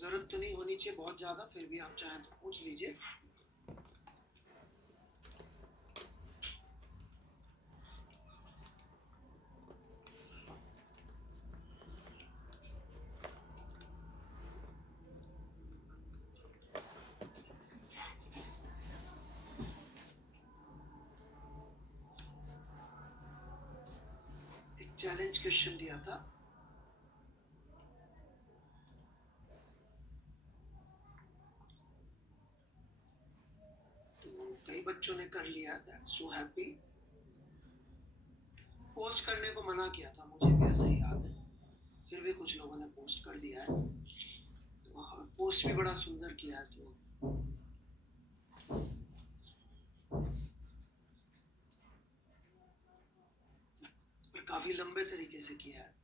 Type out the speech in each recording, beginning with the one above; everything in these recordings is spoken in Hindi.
जरूरत तो नहीं होनी चाहिए बहुत ज्यादा, फिर भी आप चाहें तो पूछ लीजिए। एक चैलेंज क्वेश्चन दिया था, तो कई बच्चों ने कर लिया, दैट्स सो हैप्पी। पोस्ट करने को मना किया था, मुझे भी ऐसे ही याद है, फिर भी कुछ लोगों ने पोस्ट कर दिया है। तो हाँ, पोस्ट भी बड़ा सुंदर किया है, तो और काफी लंबे तरीके से किया है।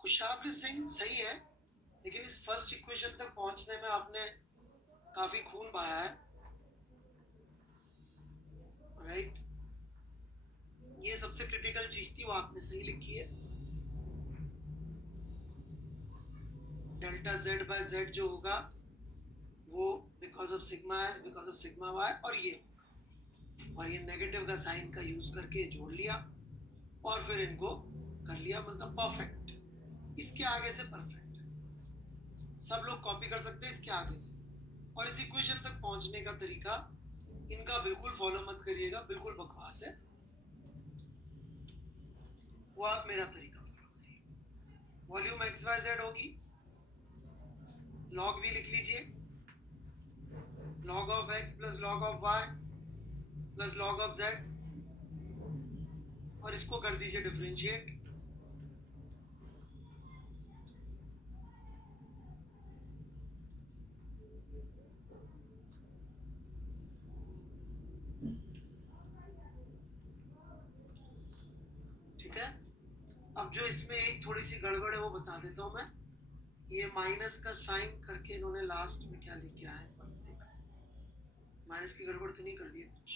कुशाग्र सिंह सही है, लेकिन इस फर्स्ट इक्वेशन तक पहुंचने में आपने काफी खून बहाया है, राइट। ये सबसे क्रिटिकल चीज थी, वो आपने सही लिखी है। डेल्टा जेड बाय जेड जो होगा वो because of sigma S because of sigma Y, और ये नेगेटिव का साइन का यूज करके जोड़ लिया और फिर इनको कर लिया, मतलब परफेक्ट। इसके आगे से परफेक्ट सब लोग कॉपी कर सकते हैं इसके आगे से। और इस इक्वेशन तक पहुंचने का तरीका इनका बिल्कुल फॉलो मत करिएगा, बिल्कुल बकवास है, वो आप मेरा तरीका फॉलो करिए। वॉल्यूम एक्स वाई जेड होगी, लॉग वी लिख लीजिए, log of x plus log of y plus log of z, और इसको कर दीजिए डिफरेंशिएट। ठीक है, अब जो इसमें एक थोड़ी सी गड़बड़ है वो बता देता हूं मैं। ये माइनस का साइन करके इन्होंने लास्ट में क्या लिख किया है, माइनस की गड़बड़ तो नहीं कर दी है कुछ?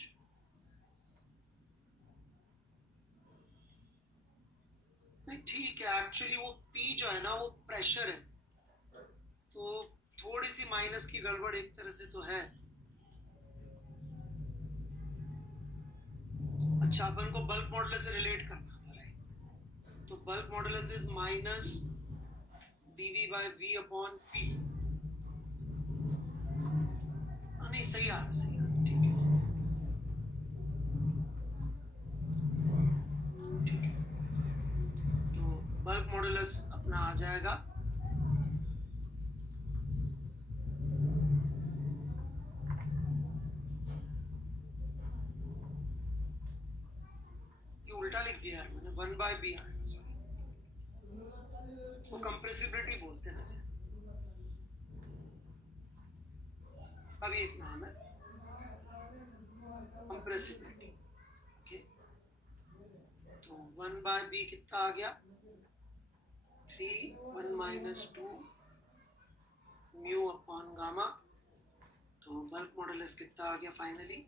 नहीं ठीक है, एक्चुअली वो P जो है ना वो प्रेशर है, तो थोड़ी सी माइनस की गड़बड़ एक तरह से तो है। अच्छा, अपन को बल्क मॉडुलस से रिलेट करना था, राइट। तो bulk modulus is minus dv by v upon p। नहीं सही आ रहा, सही आ रहा, ठीक है ठीक है। तो बल्क मॉडुलस अपना आ जाएगा उल्टा लिख दिया है मैंने, 1/b आएगा, सॉरी, वो कंप्रेसिबिलिटी बोलते हैं वैसे, इसका भी एक नाम है कंप्रेसिबिलिटी। ओके, तो 1/b कितना आ गया, 3 1 माइनस 2 म्यू अपॉन गामा। तो बल्क मॉडुलस कितना आ गया फाइनली,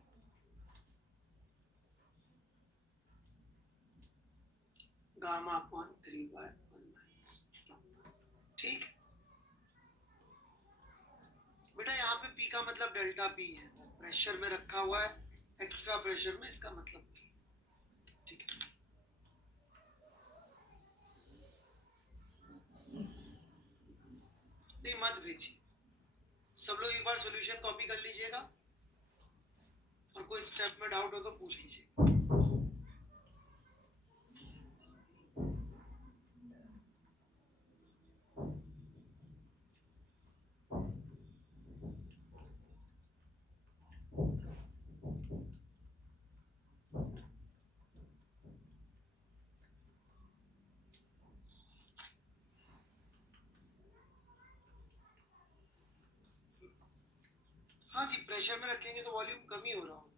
गामा अपॉन 3/1 ठीक है बेटा। यहाँ पे P का मतलब डेल्टा P है, प्रेशर में रखा हुआ है, एक्स्ट्रा प्रेशर में, इसका मतलब ठीक है। नहीं मत भेजिए, सब लोग एक बार सॉल्यूशन कॉपी कर लीजिएगा, और कोई स्टेप में डाउट हो तो पूछ लीजिए। हाँ जी, प्रेशर में रखेंगे तो वॉल्यूम कम ही हो रहा होगा।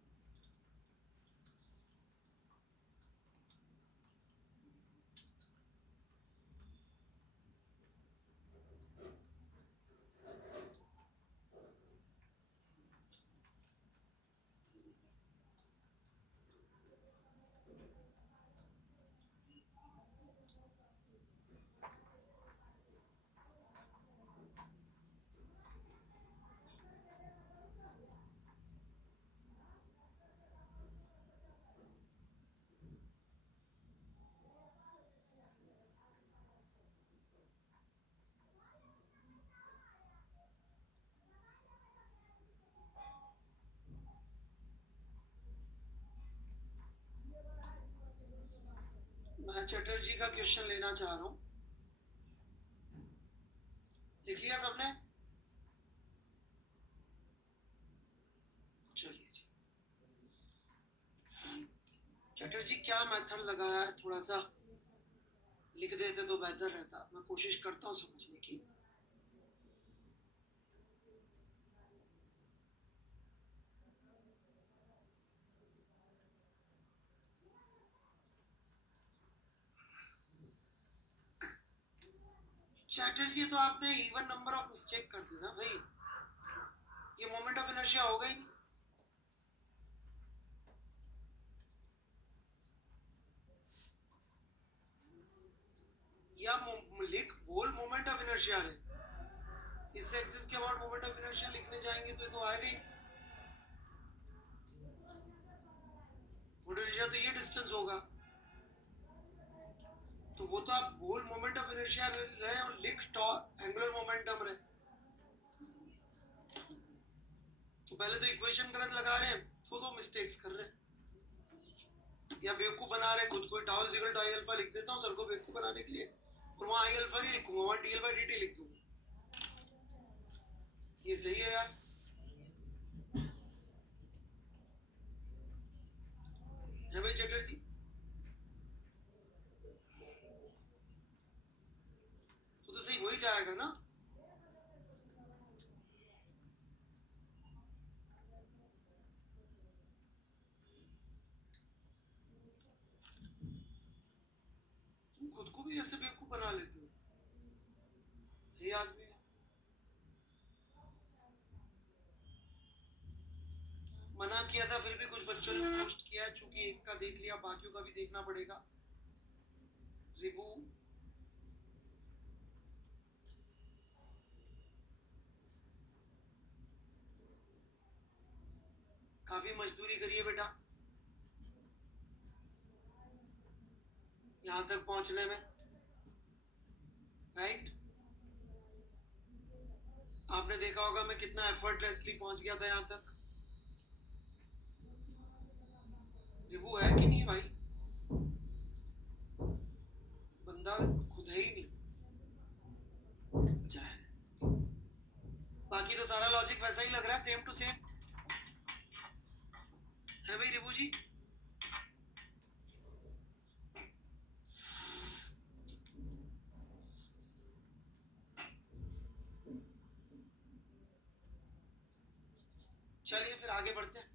चटर्जी का क्वेश्चन लेना चाह रहा हूं। लिख लिया सबने? चलिए जी। चटर्जी क्या मेथड लगाया है, थोड़ा सा लिख देते तो बेहतर रहता। मैं कोशिश करता हूँ समझने की। चैटर्जी तो आपने इवन नंबर ऑफ मिस्टेक कर दी ना भाई, ये मोमेंट ऑफ इनर्शिया होगा ही नहीं। या लिख बोल मोमेंट ऑफ इनर्शिया है, इस एक्सिस के अबाउट मोमेंट ऑफ इनर्शिया लिखने जाएंगे तो ये तो आएगा ही। मोमेंट इनर्शिया तो ये डिस्टेंस होगा, तो वो तो आप बोल मोमेंट ऑफ इनर्शिया रहे और लिख एंगुलर मोमेंटम रहे। तो पहले तो इक्वेशन गलत लगा रहे हैं, तो मिस्टेक्स कर रहे हैं या बेवकूफ बना रहे हैं खुद को। Tau equal to I alpha लिख देता हूँ सर को बेवकूफ बनाने के लिए, और वहां आई अल्फा नहीं लिखूंगा, वहां D L by D T लिख दूंगा। ये सही है यार? है भाई चटर्जी? तो सही हो ही जाएगा ना। तुम खुद को भी ऐसे बेवकूफ बना लेते हो, सही आदमी है। मना किया था फिर भी कुछ बच्चों ने पोस्ट किया है, चूंकि एक का देख लिया बाकियों का भी देखना पड़ेगा। रिवू काफी मजदूरी करी है बेटा यहां तक पहुंचने में, राइट? आपने देखा होगा मैं कितना एफर्टलेसली पहुंच गया था यहां तक। रिवू है कि नहीं भाई? बंदा खुद है ही नहीं। अच्छा है, बाकी तो सारा लॉजिक वैसा ही लग रहा है, सेम टू सेम है भाई रिवू जी। चलिए फिर आगे बढ़ते हैं।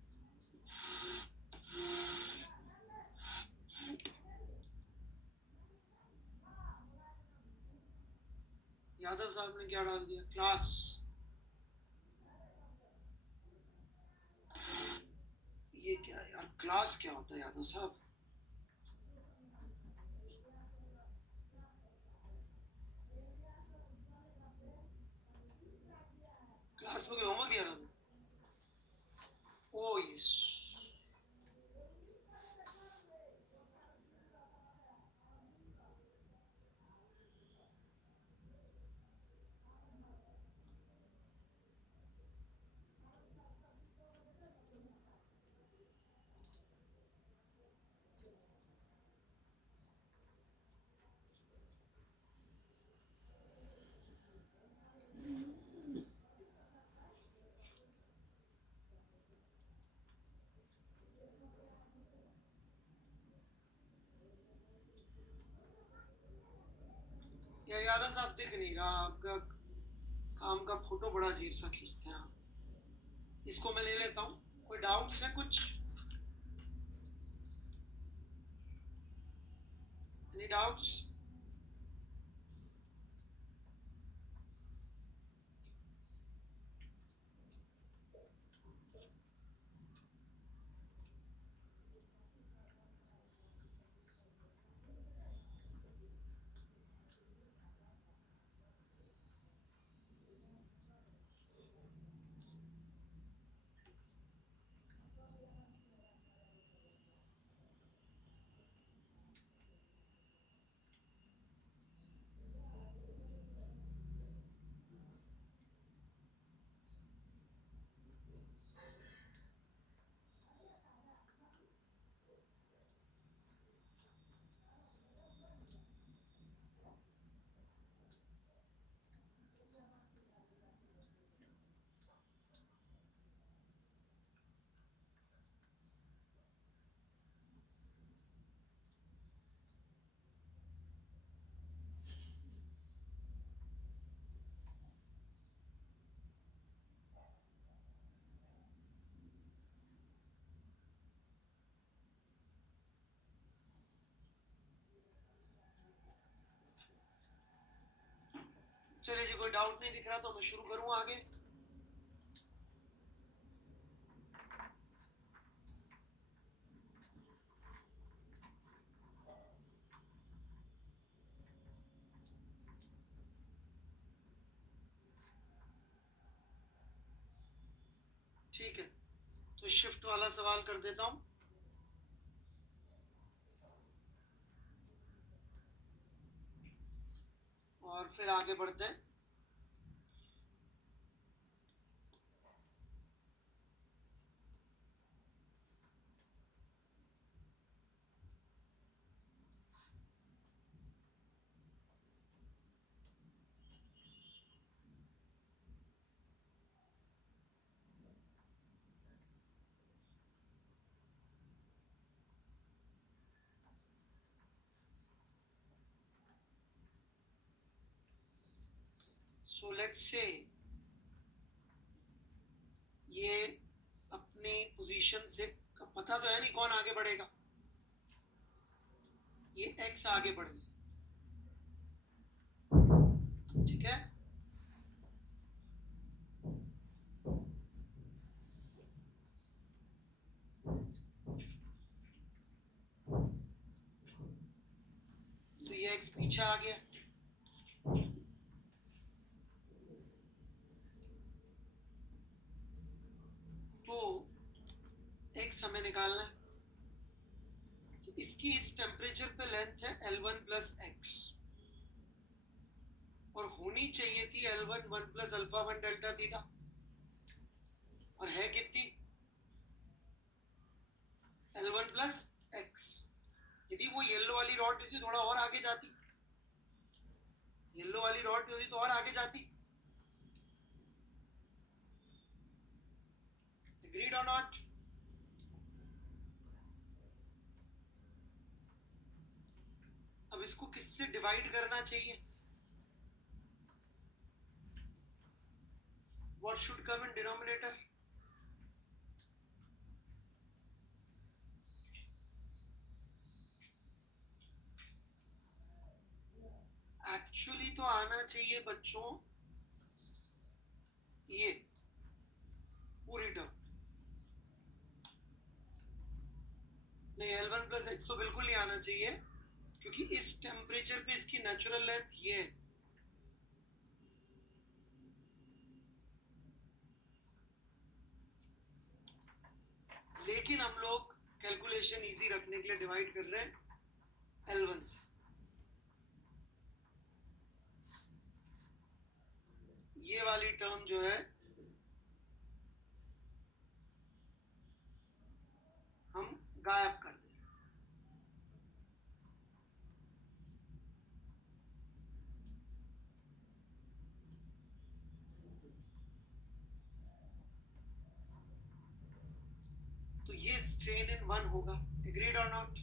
यादव साहब ने क्या डाल दिया? क्लास। ये क्या है यार, क्लास क्या होता है यादव साहब? क्लास में कोई होमवर्क दिया था? ओ यस। यार यादव साहब दिख नहीं रहा आपका काम का फोटो, बड़ा अजीब सा खींचते हैं आप। इसको मैं ले लेता हूँ। कोई डाउट्स है कुछ? Any doubts? चलिए जी, कोई डाउट नहीं दिख रहा तो मैं शुरू करूं आगे। ठीक है, तो शिफ्ट वाला सवाल कर देता हूं। और फिर आगे बढ़ते हैं। सो लेट्स से ये अपनी पोजीशन से पता तो है नहीं कौन आगे बढ़ेगा। ये एक्स आगे बढ़ गया, ठीक है। तो ये एक्स पीछे आ गया। तो एक्स हमें निकालना है, तो इसकी इस टेम्परेचर पे लेंथ है L1 प्लस एक्स, और होनी चाहिए थी L1 1 plus alpha 1 delta theta, और है कितनी L1 प्लस एक्स। यदि वो येलो वाली रॉड होती थोड़ा और आगे जाती, येलो वाली रॉड होती तो और आगे जाती। एग्रीड और नॉट? अब इसको किससे डिवाइड करना चाहिए? What should come in denominator? Actually तो आना चाहिए बच्चों ये पूरी टर्म। नहीं, L1 प्लस एक्स तो बिल्कुल नहीं आना चाहिए, क्योंकि इस टेम्परेचर पे इसकी नेचुरल लेंथ ये है। लेकिन हम लोग कैलकुलेशन इजी रखने के लिए डिवाइड कर रहे हैं L1 से। ये वाली टर्म जो है हम गायब कर दें। तो ये स्ट्रेन इन 1 होगा। एग्रीड और नॉट?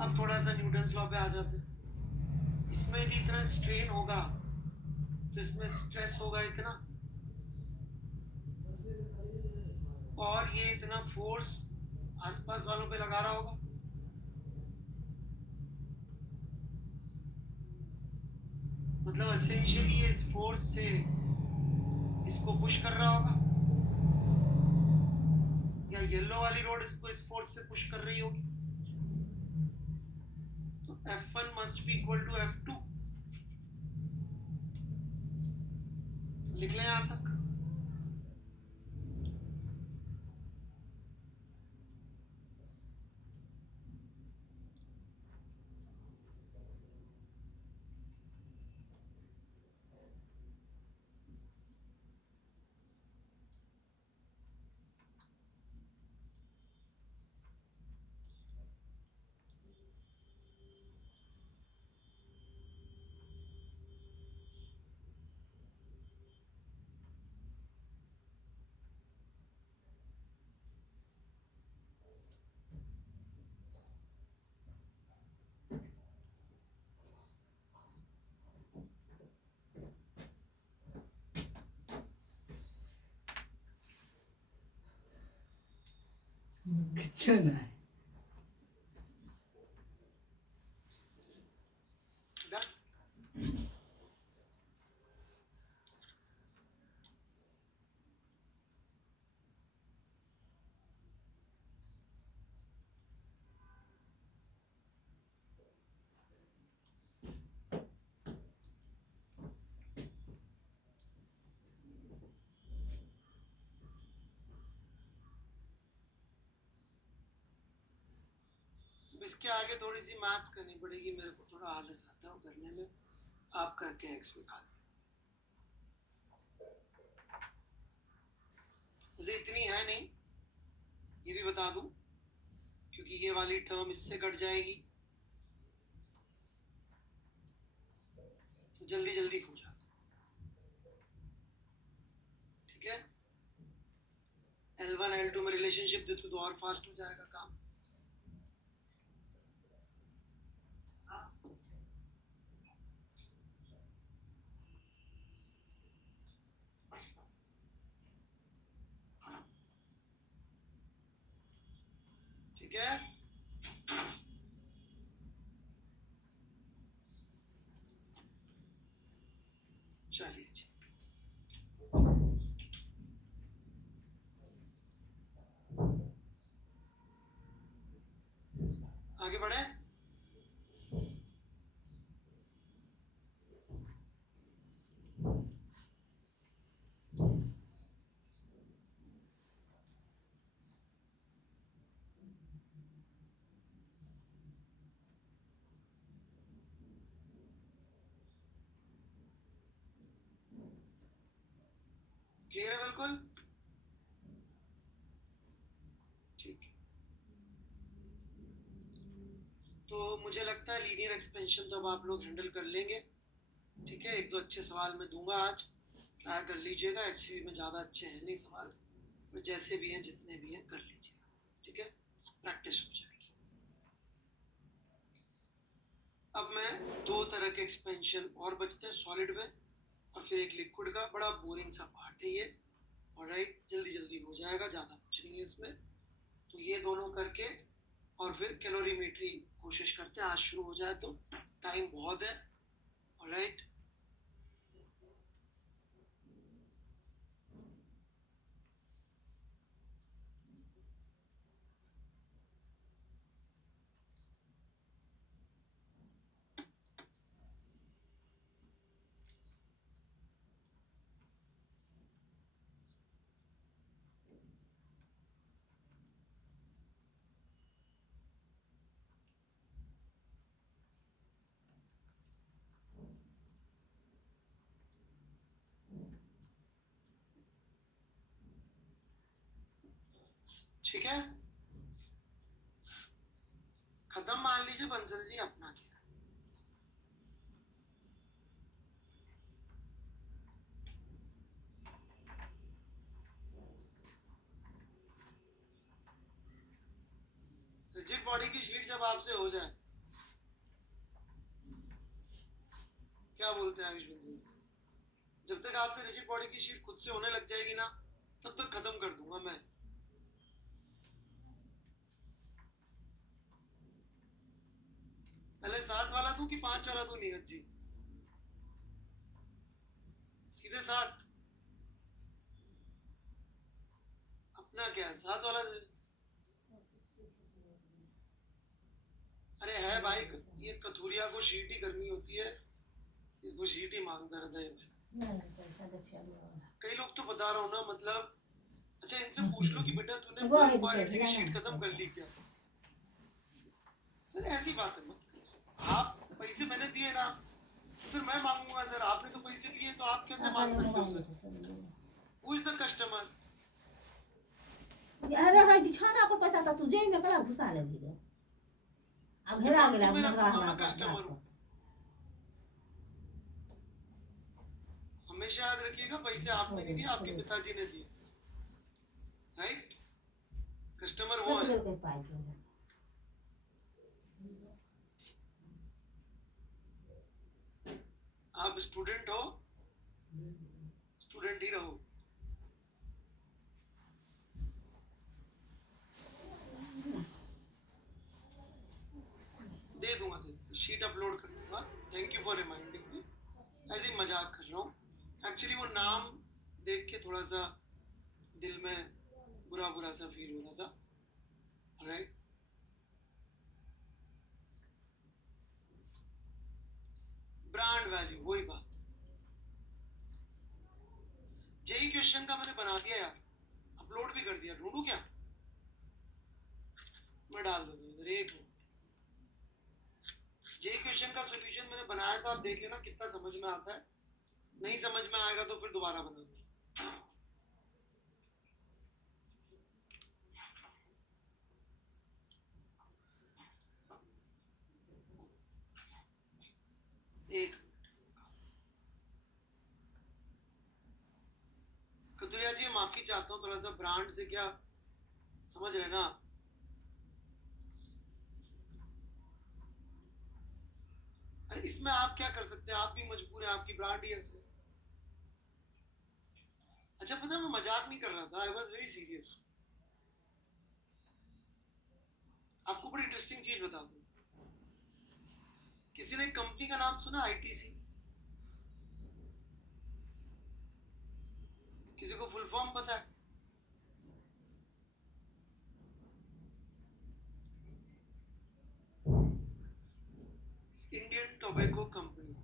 अब थोड़ा सा न्यूटन्स लॉ पे आ जाते हैं। इसमें भी इतना स्ट्रेन होगा तो इसमें स्ट्रेस होगा इतना, और ये इतना फोर्स आसपास वालों पे लगा रहा होगा। मतलब एसेंशियली ये इस फोर्स से इसको पुश कर रहा होगा, या येलो वाली रोड इसको इस फोर्स से पुश कर रही होगी। तो F1 must be equal to F2। लिख लें यहां तक। किचन है। इसके आगे थोड़ी सी मैथ्स करनी पड़ेगी, मेरे को थोड़ा आलस आता है करने में। आप करके एक्स निकाल लो। वैसे इतनी है नहीं, ये भी बता दूं, क्योंकि ये वाली टर्म इससे कट जाएगी तो जल्दी जल्दी हो जाता। ठीक है, L1 L2 में रिलेशनशिप दे तो और फास्ट हो जाएगा काम। ठीक है, चलिए जी। आगे बढ़े। क्लियर है बिल्कुल? ठीक है, तो मुझे लगता है लीनियर एक्सपेंशन तो अब आप लोग हैंडल कर लेंगे। ठीक है, एक दो अच्छे सवाल मैं दूंगा आज, ट्राई कर लीजिएगा। HCV में ज़्यादा अच्छे हैं नहीं सवाल, पर जैसे भी हैं जितने भी हैं कर लीजिएगा। ठीक है, प्रैक्टिस हो जाएगी। अब मैं दो तरह के एक्सपेंशन और बचते हैं, सॉलिड में और फिर एक लिक्विड का। बड़ा बोरिंग सा पार्ट है ये, ऑलराइट, जल्दी जल्दी हो जाएगा, ज़्यादा कुछ नहीं है इसमें। तो ये दोनों करके और फिर कैलोरीमेट्री कोशिश करते हैं, आज शुरू हो जाए तो टाइम बहुत है। ऑलराइट, ठीक है, खत्म मान लीजिए बंसल जी, अपना क्या। रिजिड बॉडी की शीट जब आपसे हो जाए, क्या बोलते हैं आयुष्मान जी, जब तक आपसे रिजिड बॉडी की शीट खुद से होने लग जाएगी ना, तब तक खत्म कर दूंगा मैं। पहले 7 वाला दूं कि 5 वाला दूं नीरज जी? सीधे 7। अपना क्या 7 वाला अरे है भाई, ये कथूरिया को शीट ही करनी होती है, इसको शीट ही मांगता रहता है। कई लोग तो बता रहा हूँ ना, मतलब अच्छा इनसे पूछ लो कि बेटा तूने क्वालिटी की शीट खत्म कर ली क्या? सर ऐसी बात है मत करो सर, आप पैसे मैंने दिए ना, तो सर मैं मांगूंगा सर, आपने तो पैसे दिए तो आप कैसे मांग सकते हो sir? Who is the customer? अरे हाय बिछाना पर पैसा तो तुझे में कला घुसा ले दी अब हेरा गेला मैं कस्टमर हूं। हमेशा याद रखिएगा, पैसे आपने नहीं दिए, आपके पिताजी ने दिए, राइट? कस्टमर वो है। आप स्टूडेंट हो, स्टूडेंट ही रहो। दे दूंगा, शीट अपलोड कर दूंगा। Thank you for reminding me, ऐसे ही मजाक कर रहा हूँ। एक्चुअली वो नाम देख के थोड़ा सा दिल में बुरा बुरा सा फील हो रहा था, राइट? ब्रांड वैल्यू, वही बात। जेई क्वेश्चन का मैंने बना दिया यार, अपलोड भी कर दिया, ढूंढू क्या? मैं डाल दूंगा उधर, एक मिनट। यही क्वेश्चन का सॉल्यूशन मैंने बनाया था, आप देख लेना कितना समझ में आता है। नहीं समझ में आएगा तो फिर दोबारा बना दो। एक कदुरिया जी, माफी चाहता हूँ, थोड़ा सा ब्रांड से क्या समझ रहे ना। अरे इसमें आप क्या कर सकते हैं, आप भी मजबूर हैं, आपकी ब्रांड ही ऐसे। अच्छा पता है, मैं मजाक नहीं कर रहा था, आई वॉज वेरी सीरियस। आपको बड़ी इंटरेस्टिंग चीज बता दूं, किसी ने कंपनी का नाम सुना आईटीसी? किसी को फुल फॉर्म पता है? इंडियन टोबैको कंपनी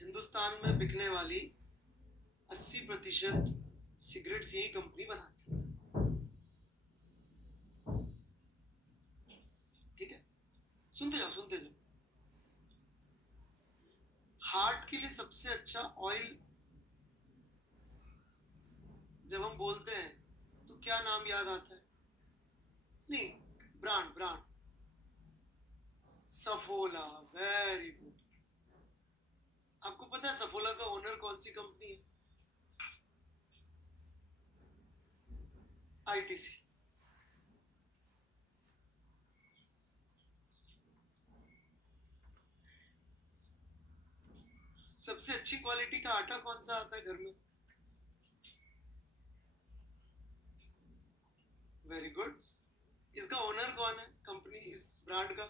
हिंदुस्तान में बिकने वाली 80% सिगरेट्स यही कंपनी बनाती है। ठीक है, सुनते जाओ सुनते जाओ। हार्ट के लिए सबसे अच्छा ऑयल जब हम बोलते हैं तो क्या नाम याद आता है? नहीं, brand brand Saffola. Very good. आपको पता है सफोला का ओनर कौन सी कंपनी है? आईटीसी। सबसे अच्छी क्वालिटी का आटा कौन सा आता है घर में? Very good. इसका ओनर कौन है कंपनी, इस ब्रांड का?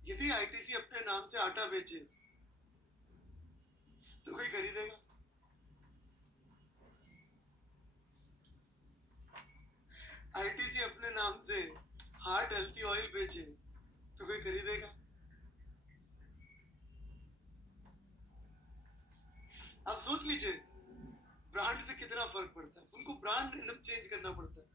यदि आईटीसी अपने नाम से आटा बेचे तो कोई खरीदेगा? आईटीसी अपने नाम से हार्ट हेल्थी ऑयल बेचे तो कोई खरीदेगा? आप सोच लीजिए ब्रांड से कितना फर्क पड़ता है। उनको ब्रांड नेम चेंज करना पड़ता है।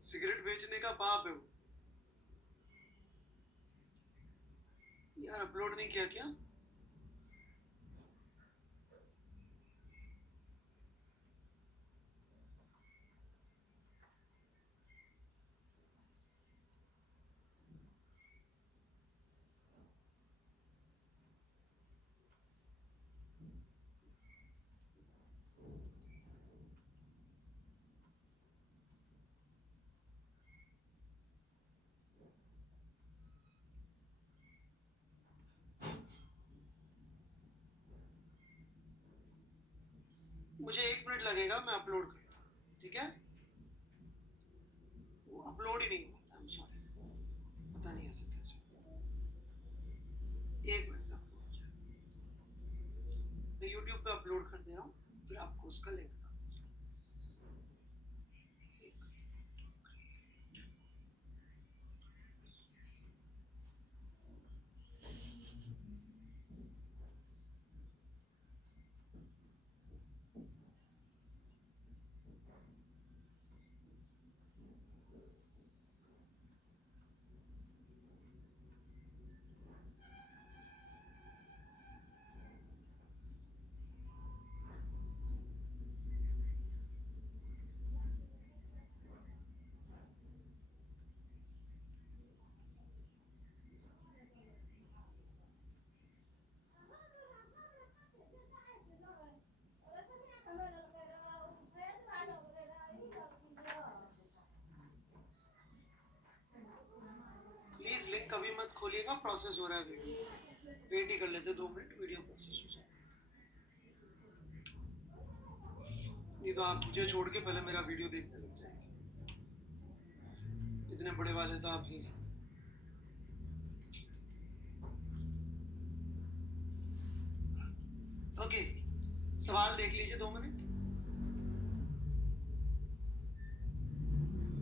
सिगरेट बेचने का पाप है वो। यार अपलोड नहीं किया क्या? मुझे 1 मिनट लगेगा, मैं अपलोड करता हूँ, ठीक है? वो अपलोड ही नहीं होता, आई एम सॉरी, पता नहीं ऐसे कैसे। 1 मिनट में अपलोड हो जाए। मैं यूट्यूब पे अपलोड कर दे रहा हूँ, फिर आपको उसका लिंक बता। प्लीज लिंक कभी मत खोलिएगा, प्रोसेस हो रहा है वीडियो, वेट ही कर लेते 2 मिनट, वीडियो प्रोसेस हो जाए। नहीं तो आप मुझे छोड़ के पहले मेरा वीडियो देखने लग जाएंगे। इतने बड़े वाले तो आप नहीं सकते। ओके, सवाल देख लीजिए 2 मिनट।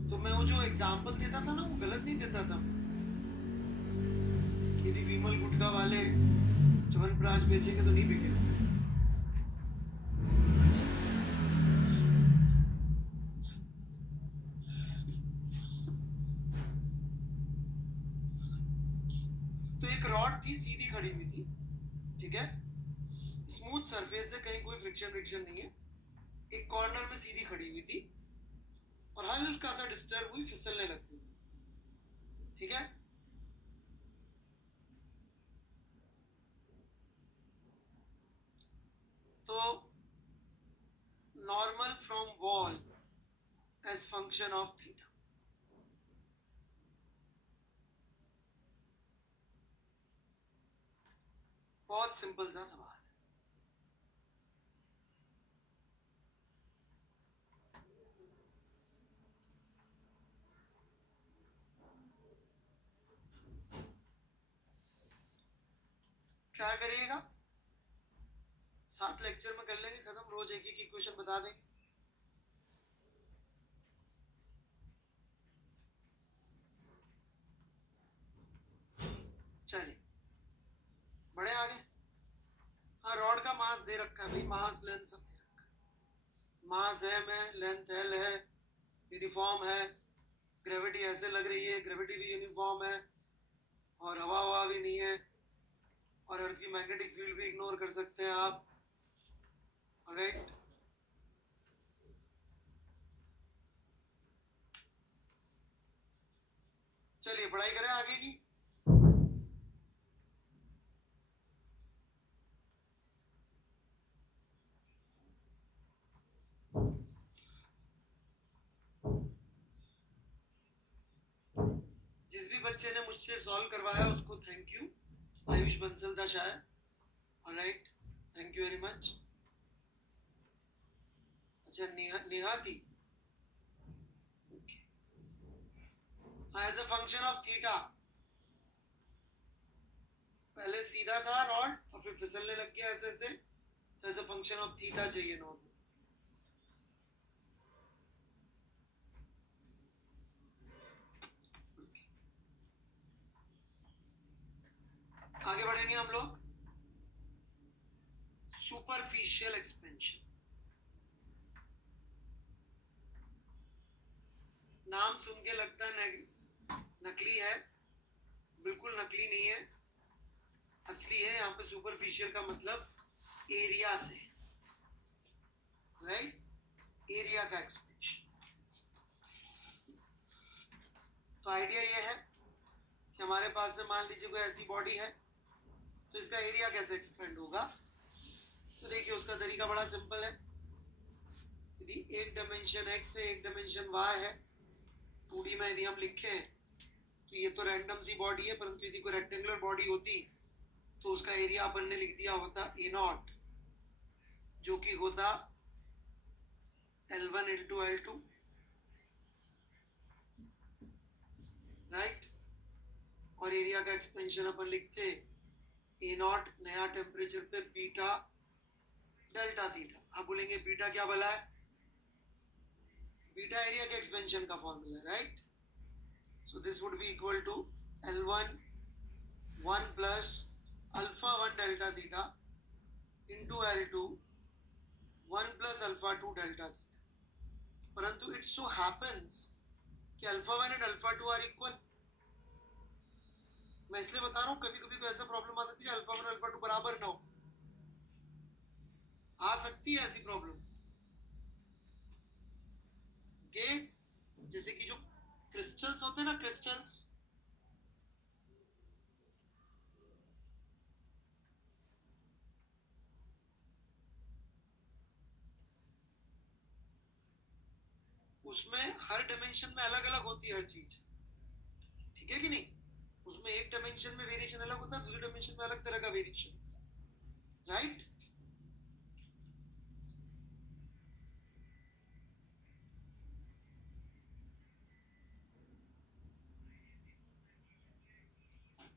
तो मैं वो जो एग्जाम्पल देता था ना, वो गलत नहीं देता था कि यदि विमल गुटखा वाले च्यवनप्राश बेचेंगे तो नहीं बिकेगा। तो एक रॉड थी, सीधी खड़ी हुई थी, ठीक है, स्मूथ सरफेस है, कहीं कोई फ्रिक्शन नहीं है, एक कॉर्नर में सीधी खड़ी हुई थी और हल्का सा डिस्टर्ब हुई, फिसलने लगती, ठीक है। तो normal from wall as function of theta, बहुत सिंपल सा सवाल। क्या करिएगा, 7 लेक्चर में कर लेंगे खत्म, रोज एक एक इक्वेशन बता देंगे। चलिए बड़े आगे। हाँ, रॉड का मास दे रखा है भाई, मास लेंथ सब दे रखा है, मास है में, लेंथ एल है, यूनिफॉर्म है, ग्रेविटी ऐसे लग रही है, ग्रेविटी भी यूनिफॉर्म है, और हवा भी नहीं है, और अर्थ की मैग्नेटिक फील्ड भी इग्नोर कर सकते हैं आप, राइट। चलिए पढ़ाई करें आगे की। जिस भी बच्चे ने मुझसे सॉल्व करवाया उसको थैंक यू, आयुष बंसल था शायद, alright, thank you very much. अच्छा, नेहा थी, as a function of theta, पहले सीधा था रॉड और फिर फिसलने लग गया ऐसे ऐसे, तो as a function of theta चाहिए नॉर्मल। आगे बढ़ेंगे हम लोग, सुपरफिशियल एक्सपेंशन। नाम सुन के लगता है नकली है, बिल्कुल नकली नहीं है, असली है। यहाँ पे सुपरफिशियल का मतलब एरिया से, राइट, एरिया का एक्सपेंशन। तो आइडिया ये है कि हमारे पास से मान लीजिए कोई ऐसी बॉडी है, तो इसका एरिया कैसे एक्सपेंड होगा। तो देखिए उसका तरीका बड़ा सिंपल है, यदि एक डायमेंशन x से एक डायमेंशन y है, 2D में यदि हम लिखें तो ये तो रैंडम सी बॉडी है, परंतु यदि कोई रेक्टेंगुलर बॉडी होती तो उसका एरिया अपन ने लिख दिया होता A0, जो कि होता L1 into L2, राइट। और एरिया का एक्सपेंशन अपन लिखते A0 नया टेम्परेचर पे बीटा डेल्टा थीटा। आप बोलेंगे बीटा क्या भला है, बीटा एरिया के एक्सपेंशन का फॉर्मूला है, right. So this would be equal to L1 1 plus alpha 1 delta theta into L2 1 plus alpha 2 delta theta. परंतु इट सो हैपेंस कि alpha 1 and alpha 2 are equal. मैं इसलिए बता रहा हूँ, कभी कभी कोई ऐसा प्रॉब्लम आ सकती है अल्फा 1 अल्फा 2 बराबर ना हो, आ सकती है ऐसी प्रॉब्लम। ओके, जैसे कि जो क्रिस्टल्स होते हैं ना, क्रिस्टल्स, उसमें हर डायमेंशन में अलग अलग होती है हर चीज, ठीक है कि नहीं। उसमें एक डायमेंशन में वेरिएशन अलग होता है, दूसरे डायमेंशन में अलग तरह का वेरिएशन, राइट।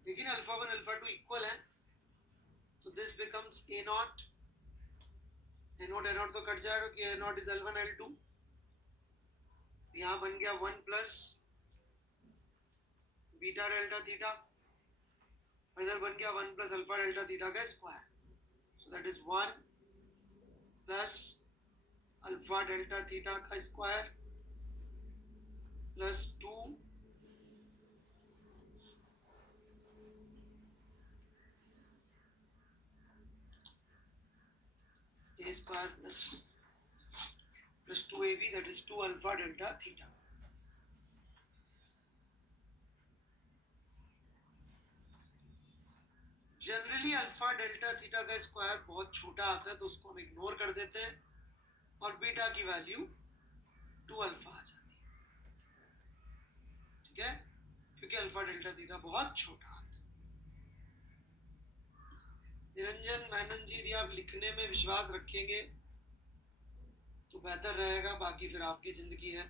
लेकिन अल्फा 1 अल्फा 2 इक्वल है, तो दिस बिकम्स A0, A0 तो कट जाएगा कि A0 इज L1 L2, यहां बन गया 1 प्लस बीटा डेल्टा थीटा इधर बन गया 1 प्लस अल्फा डेल्टा थीटा का square, so that is 1 plus alpha delta theta का square plus 2 a square plus 2ab, that is 2 alpha delta theta. Generally alpha delta theta का स्क्वायर बहुत छोटा आता है तो उसको हम इग्नोर कर देते हैं और बीटा की वैल्यू 2 अल्फा आ जाती है, ठीक है, क्योंकि अल्फा डेल्टा थीटा बहुत छोटा आता है। निरंजन मैनन जी, यदि आप लिखने में विश्वास रखेंगे तो बेहतर रहेगा, बाकी फिर आपकी जिंदगी है।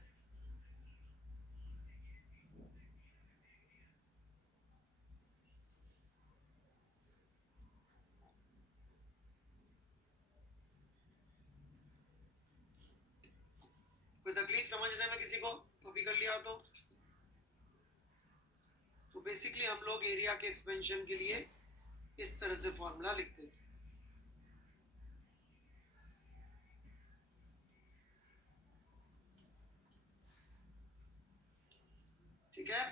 कोई तकलीफ समझने में किसी को कॉपी कर लिया तो बेसिकली हम लोग एरिया के एक्सपेंशन के लिए इस तरह से फॉर्मूला लिखते थे। ठीक है,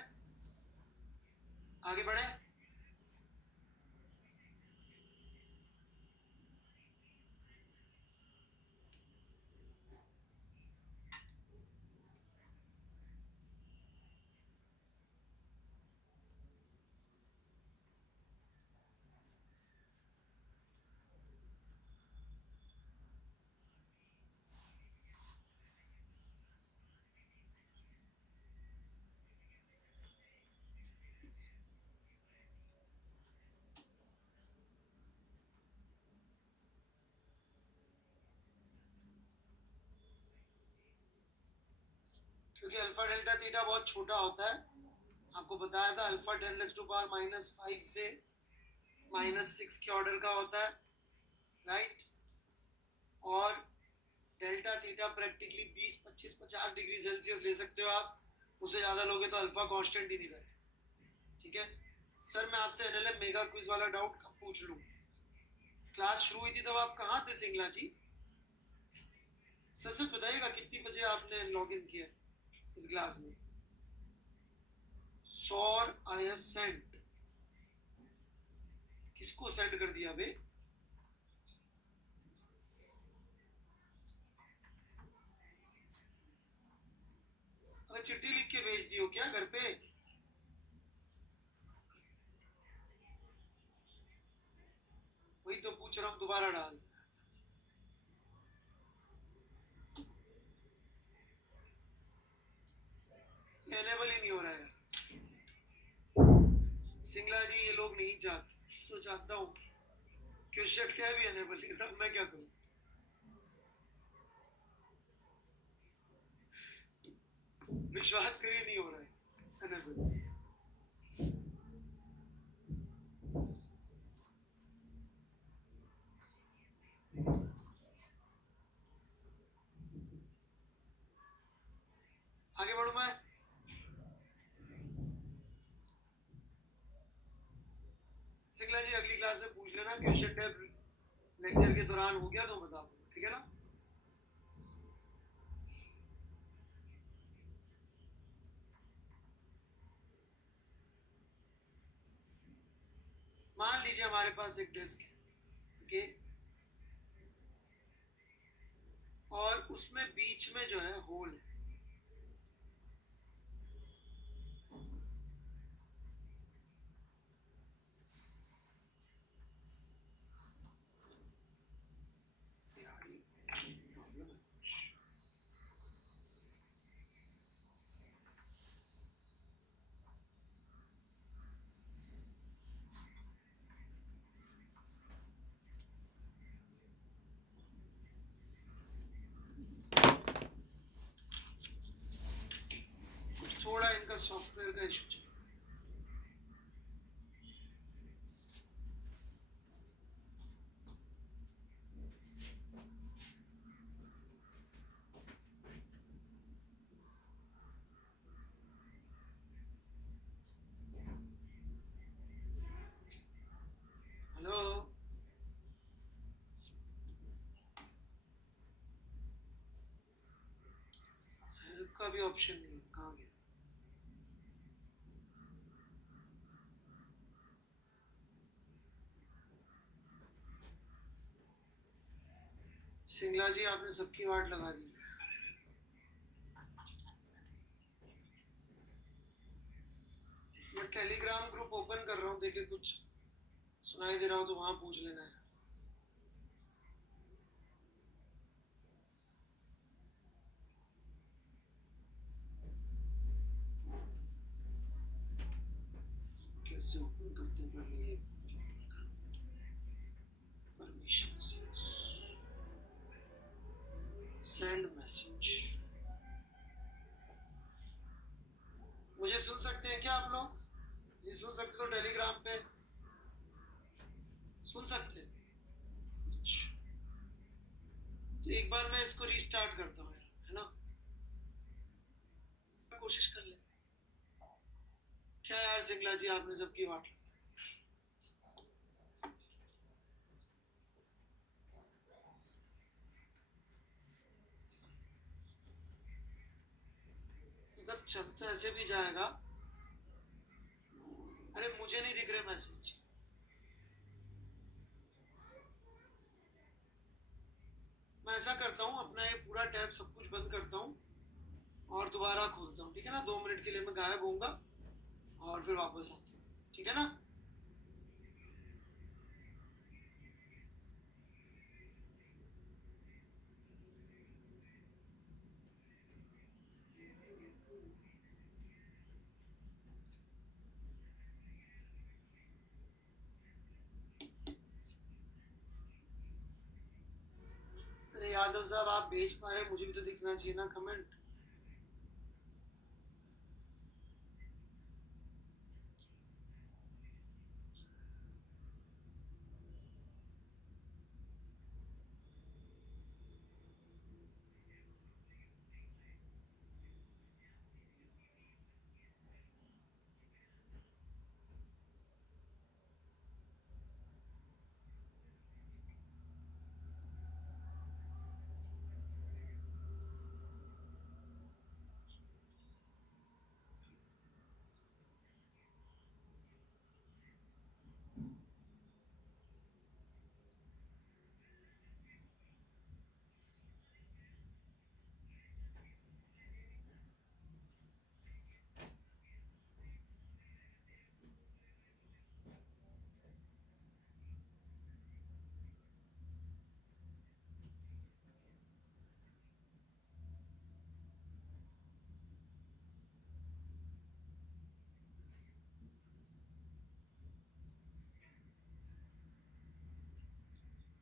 आगे बढ़े। क्योंकि अल्फा डेल्टा थीटा बहुत छोटा होता है, आपको बताया था अल्फा 10⁻⁻5 से -6 के ऑर्डर का होता है, राइट। और delta theta practically 20, 25, 50 degree Celsius ले सकते हो आप, उससे ज़्यादा लोगे तो अल्फा कांस्टेंट ही नहीं रहता। ठीक है सर, मैं आपसे एनएलएम मेगा क्विज वाला डाउट कब पूछ लूँ? क्लास शुरू हुई थी तब आप कहाँ थे सिंगला जी? सच सच बताइएगा कितनी बजे आपने लॉग इन किया इस क्लास में? सौर आई हैव सेंट, किसको सेंड कर दिया बे? अबे चिट्ठी लिख के भेज दियो क्या घर पे? वही तो पूछ रहा हूँ, दोबारा डाल। एनेबल ही नहीं हो रहा है सिंगला जी, ये लोग नहीं चाहते तो चाहता हूँ, क्वेश्चन क्या भी एनेबल नहीं हो रहा, मैं क्या करूँ? विश्वास करिए नहीं हो रहा है एनेबल। आगे बढ़ू मैं? सिंगला जी अगली क्लास में पूछ लेना, क्वेश्चन टैब लेक्चर के दौरान हो गया तो बता दूंगा, ठीक है ना? मान लीजिए हमारे पास एक डिस्क है, ओके, और उसमें बीच में जो है होल है, का भी ऑप्शन नहीं है, कहाँ गया? सिंगला जी आपने सबकी वाट लगा दी। मैं टेलीग्राम ग्रुप ओपन कर रहा हूँ, देखिए कुछ सुनाई दे रहा हो तो वहां पूछ लेना है। कैसे ओपन करते हैं पहले ये परमिशंस, सेंड मैसेज। मुझे सुन सकते हैं क्या आप लोग? ये सुन सकते तो टेलीग्राम पे सुन सकते हैं। अच्छा, तो एक बार मैं इसको रीस्टार्ट करता हूँ, है ना? कोशिश कर ले। क्या यार सिंगला जी आपने सबकी वाट लगा। मतलब चलता ऐसे भी जाएगा। अरे मुझे नहीं दिख रहे मैसेज। मैं ऐसा करता हूँ, अपना ये पूरा टैब सब कुछ बंद करता हूँ और दोबारा खोलता हूँ, ठीक है ना? 2 मिनट के लिए मैं गायब होऊंगा और फिर वापस आता हूँ, ठीक है ना? अरे यादव साहब आप भेज पा रहे, मुझे भी तो दिखना चाहिए ना कमेंट।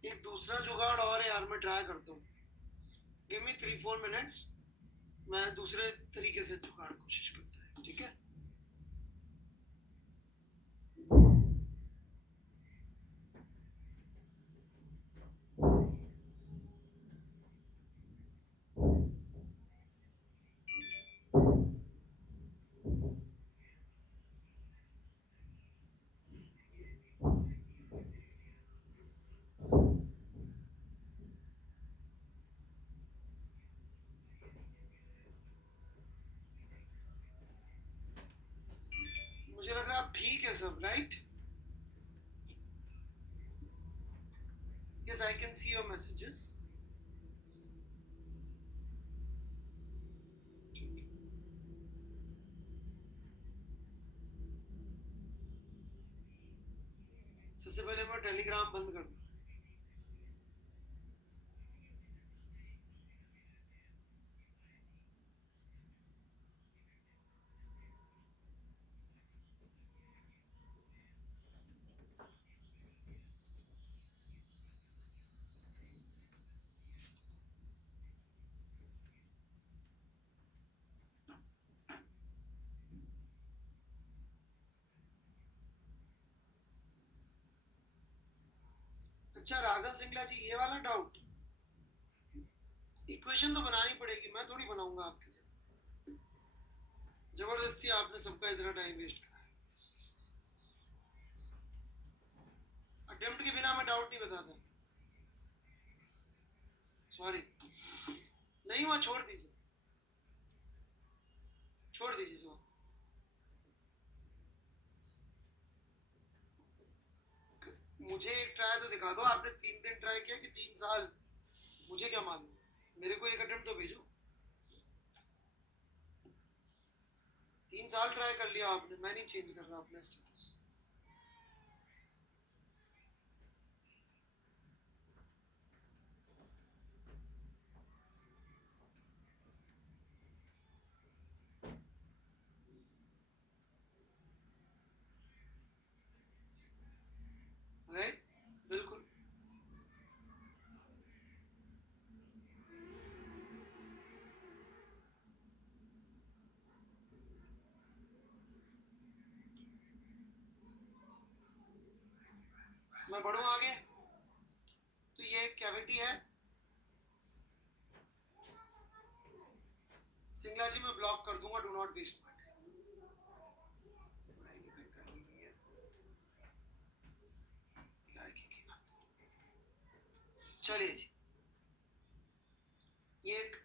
एक दूसरा जुगाड़ और है यार, मैं ट्राई करता हूँ। गिव मी 3-4 मिनट्स, मैं दूसरे तरीके से जुगाड़ कोशिश करता है, ठीक है? मुझे लग रहा है आप ठीक है सब, right? Yes, I can see your messages. सबसे पहले मैं टेलीग्राम बंद कर दूँ। अच्छा राघव सिंगला जी, ये वाला डाउट, इक्वेशन तो बनानी पड़ेगी, मैं थोड़ी बनाऊंगा आपके लिए। जबरदस्ती आपने सबका इतना टाइम वेस्ट करा। अटेम्प्ट के बिना मैं डाउट नहीं बताता, सॉरी। नहीं हुआ छोड़ दीजिए। छोड़ दीजिए इसको। मुझे एक ट्राई तो दिखा दो, आपने 3 दिन ट्राई किया कि 3 साल? मुझे क्या मालूम, मेरे को एक अटेम्प्ट तो भेजो। 3 साल ट्राई कर लिया आपने, मैं नहीं चेंज कर रहा अपना स्टेटस। राइट, बिल्कुल। मैं बढ़ूं आगे, तो ये एक कैविटी है। सिंगला जी मैं ब्लॉक कर दूंगा, do not waste my time. पढ़ाई लिखाई करनी नहीं है, लाइक की बात। चलिए जी, ये एक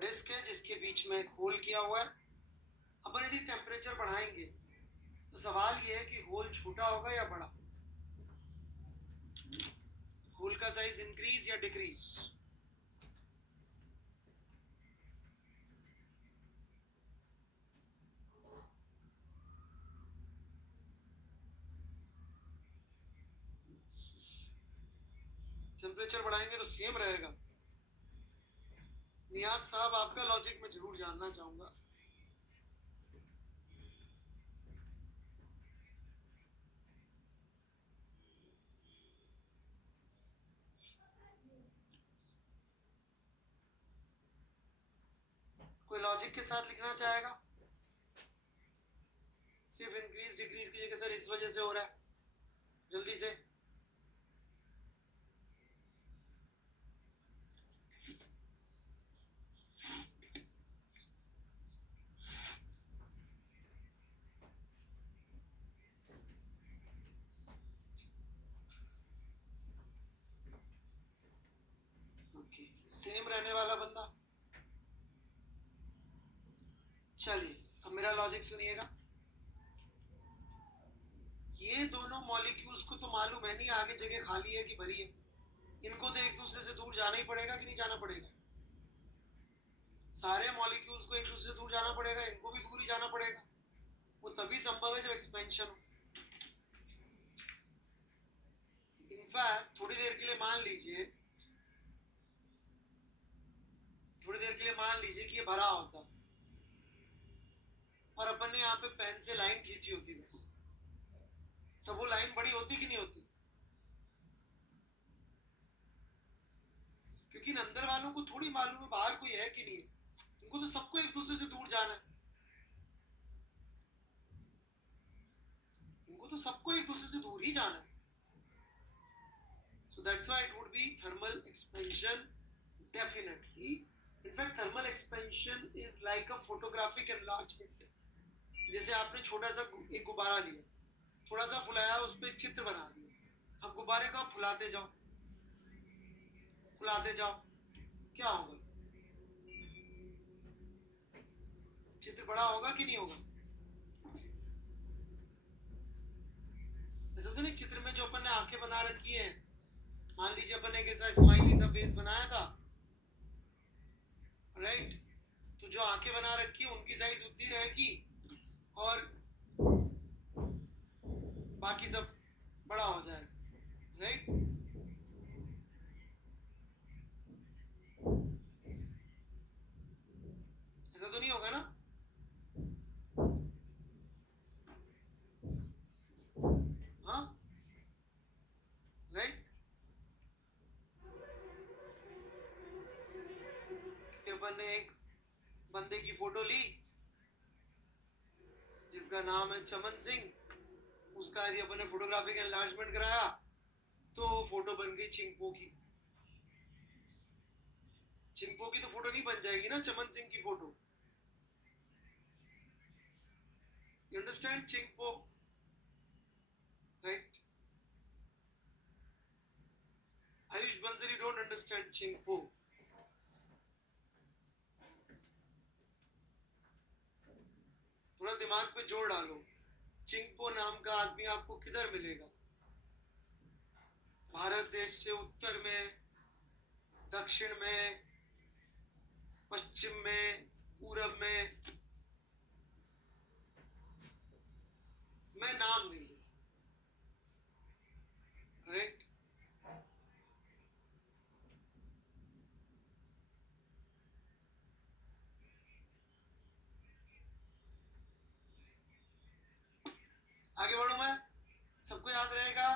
डिस्क है जिसके बीच में एक होल किया हुआ है। अपन यदि टेम्परेचर बढ़ाएंगे तो सवाल ये है कि होल छोटा होगा या बड़ा, होल का साइज इंक्रीज या डिक्रीज। टेम्परेचर बढ़ाएंगे तो सेम रहेगा। नियाज साहब, आपका लॉजिक मैं जरूर जानना चाहूंगा। कोई लॉजिक के साथ लिखना चाहेगा? सिर्फ इंक्रीज डिक्रीज की जगह सर इस वजह से हो रहा है, जल्दी से। ओके, सेम रहने वाला बंदा। चलिए अब मेरा लॉजिक सुनिएगा। ये दोनों मॉलिक्यूल्स को तो मालूम है नहीं आगे जगह खाली है कि भरी है। इनको तो एक दूसरे से दूर जाना ही पड़ेगा कि नहीं जाना पड़ेगा? सारे मॉलिक्यूल्स को एक दूसरे से दूर जाना पड़ेगा, इनको भी दूर ही जाना पड़ेगा। वो तभी संभव है जब एक्सपेंशन हो। इनफैक्ट थोड़ी देर के लिए मान लीजिए, थोड़ी देर के लिए मान लीजिए कि ये भरा होता और अपन ने यहाँ पे पेन से लाइन खींची होती बस, तो वो लाइन बड़ी होती कि नहीं होती? क्योंकि इन अंदर वालों को थोड़ी मालूम है बाहर कोई है कि नहीं है, इनको तो सबको एक दूसरे से दूर जाना है। इनको तो सबको एक दूसरे से दूर ही जाना है। So that's why it would be thermal expansion, definitely. In fact, thermal expansion is like a photographic enlargement. जैसे आपने छोटा सा एक गुब्बारा लिया, थोड़ा सा फुलाया, उस पर एक चित्र बना दिया। अब गुब्बारे को आप फुलाते जाओ, फुलाते जाओ, क्या होगा? चित्र बड़ा होगा कि नहीं होगा? ऐसा तो नहीं चित्र में जो अपन ने आंखें बना रखी है, मान लीजिए अपन ने कैसा स्माइली सा फेस बनाया था, राइट? तो जो आंखें बना रखी है उनकी साइज उतनी रहेगी और बाकी सब बड़ा हो जाएगा, राइट? ऐसा तो नहीं होगा ना? हाँ, राइट? अपन ने एक बंदे की फोटो ली जिसका नाम है चमन सिंह, उसका यदि अपन ने फोटोग्राफिक एनलार्जमेंट कराया तो फोटो बन गई चिंपो की। चिंपो की तो फोटो नहीं बन जाएगी ना चमन सिंह की फोटो। यू अंडरस्टैंड चिंपो, right? Ayush Bansari don't understand चिंपो। थोड़ा दिमाग पे जोर डालो। चिंगपो नाम का आदमी आपको किधर मिलेगा? भारत देश से उत्तर में, दक्षिण में, पश्चिम में, पूरब में, मैं नाम नहीं है। करेक्ट? आगे बढ़ू मैं? सबको याद रहेगा?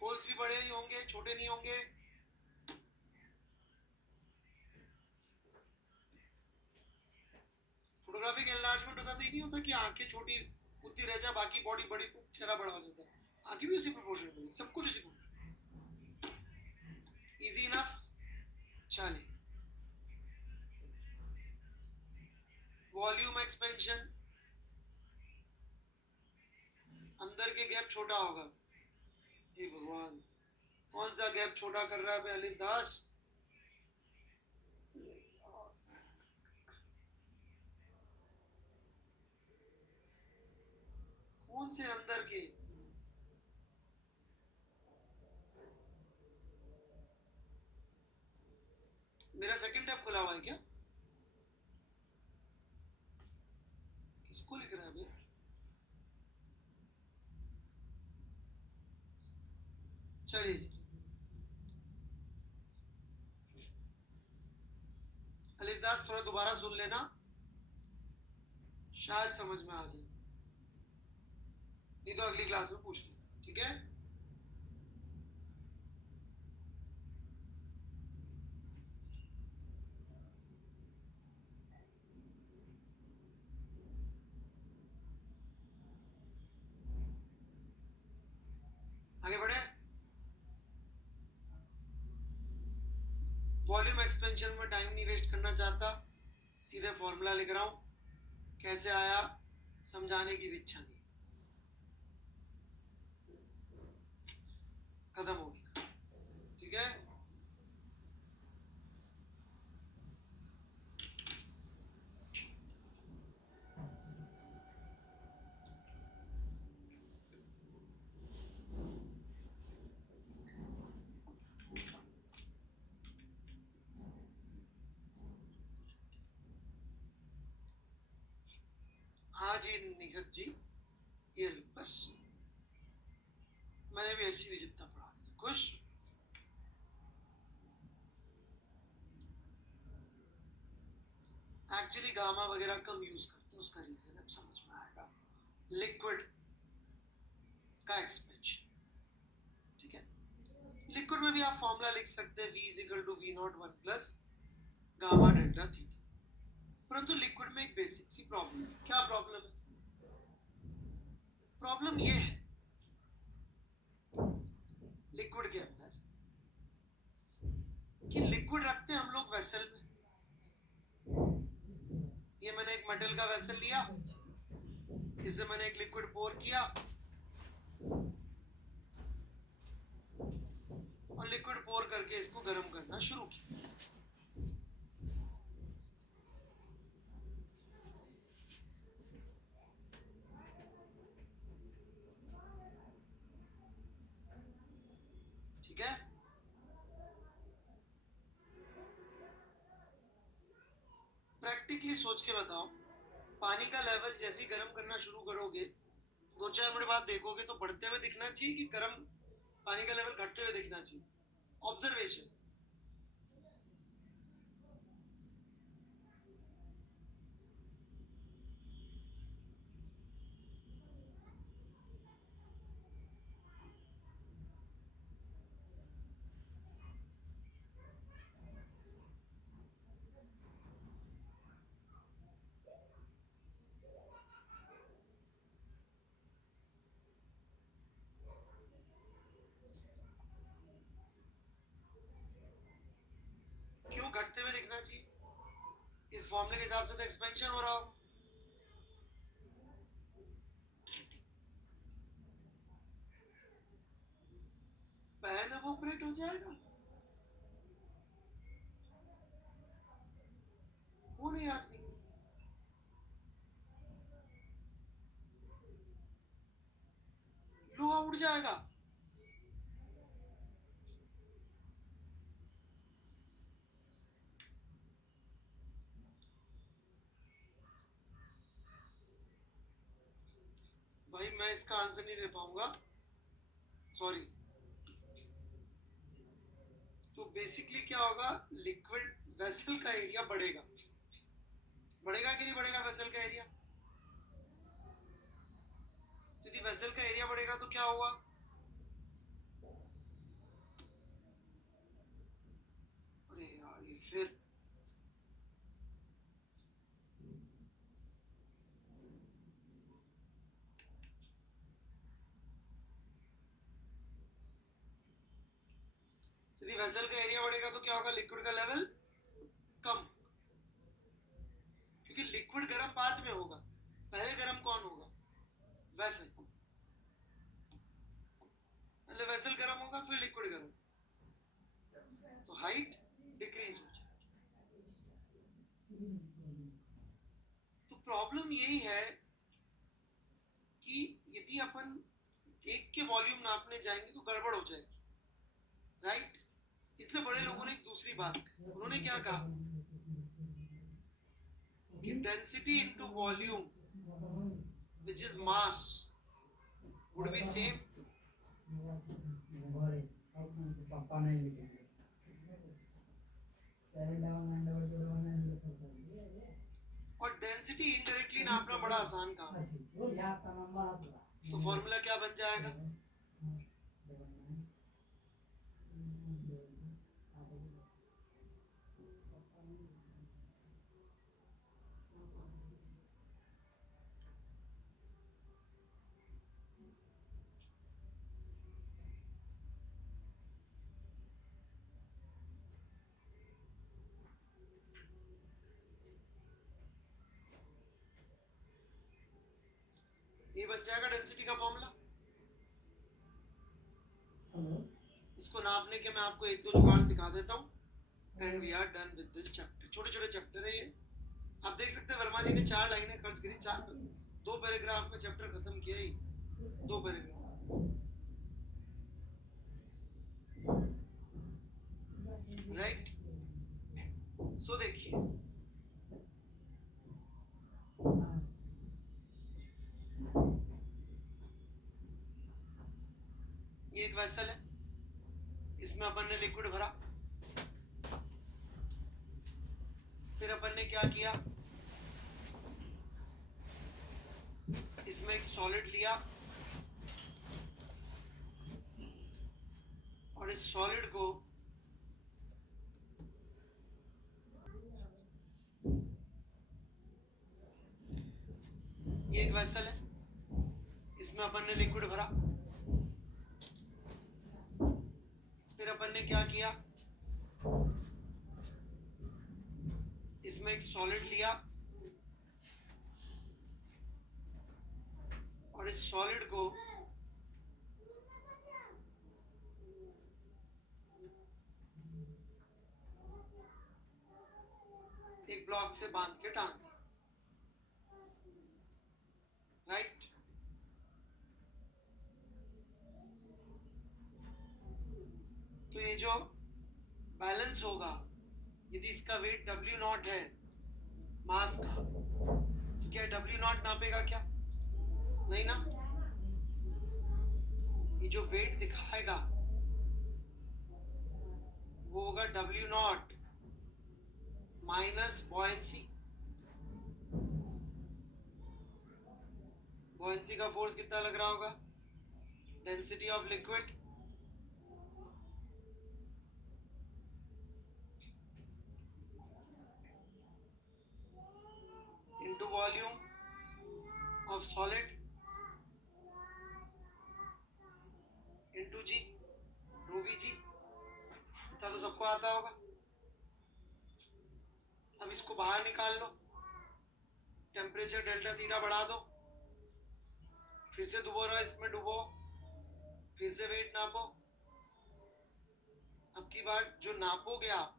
होल्स भी बड़े ही होंगे, छोटे नहीं होंगे। फोटोग्राफिक एनलार्जमेंट होता तो ये नहीं होता कि आंखें छोटी उतनी रह जाए, बाकी बॉडी बड़ी, चेहरा बड़ा हो जाता है। आंखें भी उसी प्रोपोर्शन में, सब कुछ उसी प्रोपोर्शन। Easy enough? चलिए, वॉल्यूम एक्सपेंशन, अंदर के गैप छोटा होगा। हे भगवान, कौन सा गैप छोटा कर रहा है अलिफ दास? कौन से अंदर के? मेरा सेकंड टैब खुला हुआ है क्या? किसको लिख रहा है भाई? चलिए, अलिफ दास थोड़ा दोबारा सुन लेना, शायद समझ में आ जाए, नहीं तो अगली क्लास में पूछ लेना, ठीक है? आगे बढ़े। वॉल्यूम एक्सपेंशन में टाइम नहीं वेस्ट करना चाहता, सीधे फॉर्मूला लिख रहा हूं। कैसे आया समझाने की भी इच्छा नहीं, खत्म हो गया, ठीक है? हाँ जी निखत जी, ये लो बस, मैंने भी ऐसी नहीं जितना पढ़ा दिया। खुश? एक्चुअली गामा वगैरह कम यूज करते हैं, उसका रीजन अब समझ में आएगा। लिक्विड का एक्सपेंशन, ठीक है? लिक्विड में भी आप फॉर्मूला लिख सकते हैं, V is equal to V not 1 plus gamma delta theta. परंतु लिक्विड में एक बेसिक सी प्रॉब्लम है। क्या प्रॉब्लम है? प्रॉब्लम ये है लिक्विड के अंदर कि लिक्विड रखते हैं हम लोग वेसल में। ये मैंने एक मेटल का वेसल लिया, इससे मैंने एक लिक्विड पोर किया और लिक्विड पोर करके इसको गर्म करना शुरू किया। ठीक है? प्रैक्टिकली सोच के बताओ, पानी का लेवल जैसे ही गर्म करना शुरू करोगे, 2-4 मिनट बाद देखोगे तो बढ़ते हुए दिखना चाहिए कि गर्म पानी का लेवल घटते हुए दिखना चाहिए? ऑब्जर्वेशन। क्यों घटते हुए दिखना चाहिए? इस फॉर्मूले के हिसाब से तो एक्सपेंशन हो रहा हो। पैन एवोपरेट हो जाएगा, वो नहीं आदमी। जाएगा। भाई मैं इसका आंसर नहीं दे पाऊंगा, सॉरी। तो बेसिकली क्या होगा, लिक्विड वेसल का एरिया बढ़ेगा। बढ़ेगा कि नहीं बढ़ेगा वेसल का एरिया? यदि वेसल का एरिया बढ़ेगा तो क्या होगा? अरे यार ये फिर यदि वेसल का एरिया बढ़ेगा तो क्या होगा, लिक्विड का लेवल कम, क्योंकि लिक्विड गर्म बाद में होगा, पहले गर्म कौन होगा, वेसल। पहले वेसल गर्म होगा फिर लिक्विड गर्म, तो हाइट डिक्रीज हो जाएगी। तो प्रॉब्लम यही है कि यदि अपन देख के वॉल्यूम नापने जाएंगे तो गड़बड़ हो जाएगी, राइट? इसलिए बड़े लोगों ने एक दूसरी बात कही, उन्होंने क्या कहा कि density into volume which is mass would be same, और डेंसिटी इनडायरेक्टली नापना बड़ा आसान काम है। तो फॉर्मूला क्या बन जाएगा, ये बन जाएगा डेंसिटी का फॉर्मूला। इसको नापने के मैं आपको एक दो जुगाड़ सिखा देता हूँ, and we are done with this chapter. छोटे छोटे चैप्टर है ये, आप देख सकते हैं वर्मा जी ने 4 लाइनें खर्च करी, 2 पैराग्राफ में चैप्टर खत्म किया ही, 2 पैराग्राफ। राइट? सो देखिए, ये एक वेसल है, इसमें अपन ने लिक्विड भरा, फिर अपन ने क्या किया, इसमें एक सॉलिड लिया और इस सॉलिड को ये एक वेसल है, इसमें अपन ने लिक्विड भरा, फिर अपन ने क्या किया, इसमें एक सॉलिड लिया और इस सॉलिड को एक ब्लॉक से बांध के टांग दिया, राइट? तो ये जो बैलेंस होगा, यदि इसका वेट W0 है मास का, क्या W0 नापेगा क्या? नहीं ना। ये जो वेट दिखाएगा वो होगा W0 माइनस बॉयंसी। बॉयंसी का फोर्स कितना लग रहा होगा, density of liquid into volume of solid into G, rho Vg। इतना तो सबको आता होगा। अब इसको बाहर निकाल लो, टेम्परेचर डेल्टा थीटा बढ़ा दो, फिर से दोबारा इसमें डुबो, फिर से वेट नापो। अब की बार जो नापोगे आप,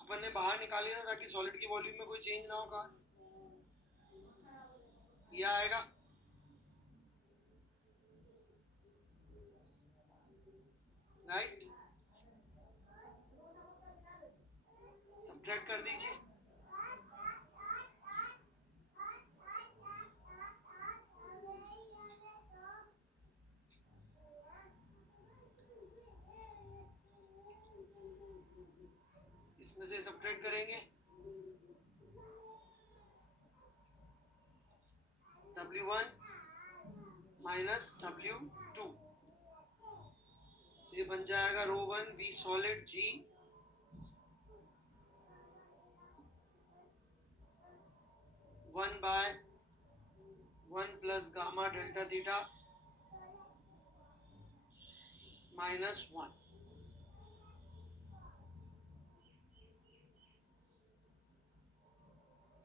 अपन ने बाहर निकाल लिया ताकि सॉलिड की वॉल्यूम में कोई चेंज ना हो। खास ये आएगा, राइट, सब्ट्रैक्ट कर दीजिए। इसमें से सब्ट्रैक्ट करेंगे, W1 माइनस W2, ये बन जाएगा row 1 V solid G 1 by 1 plus gamma delta theta minus 1,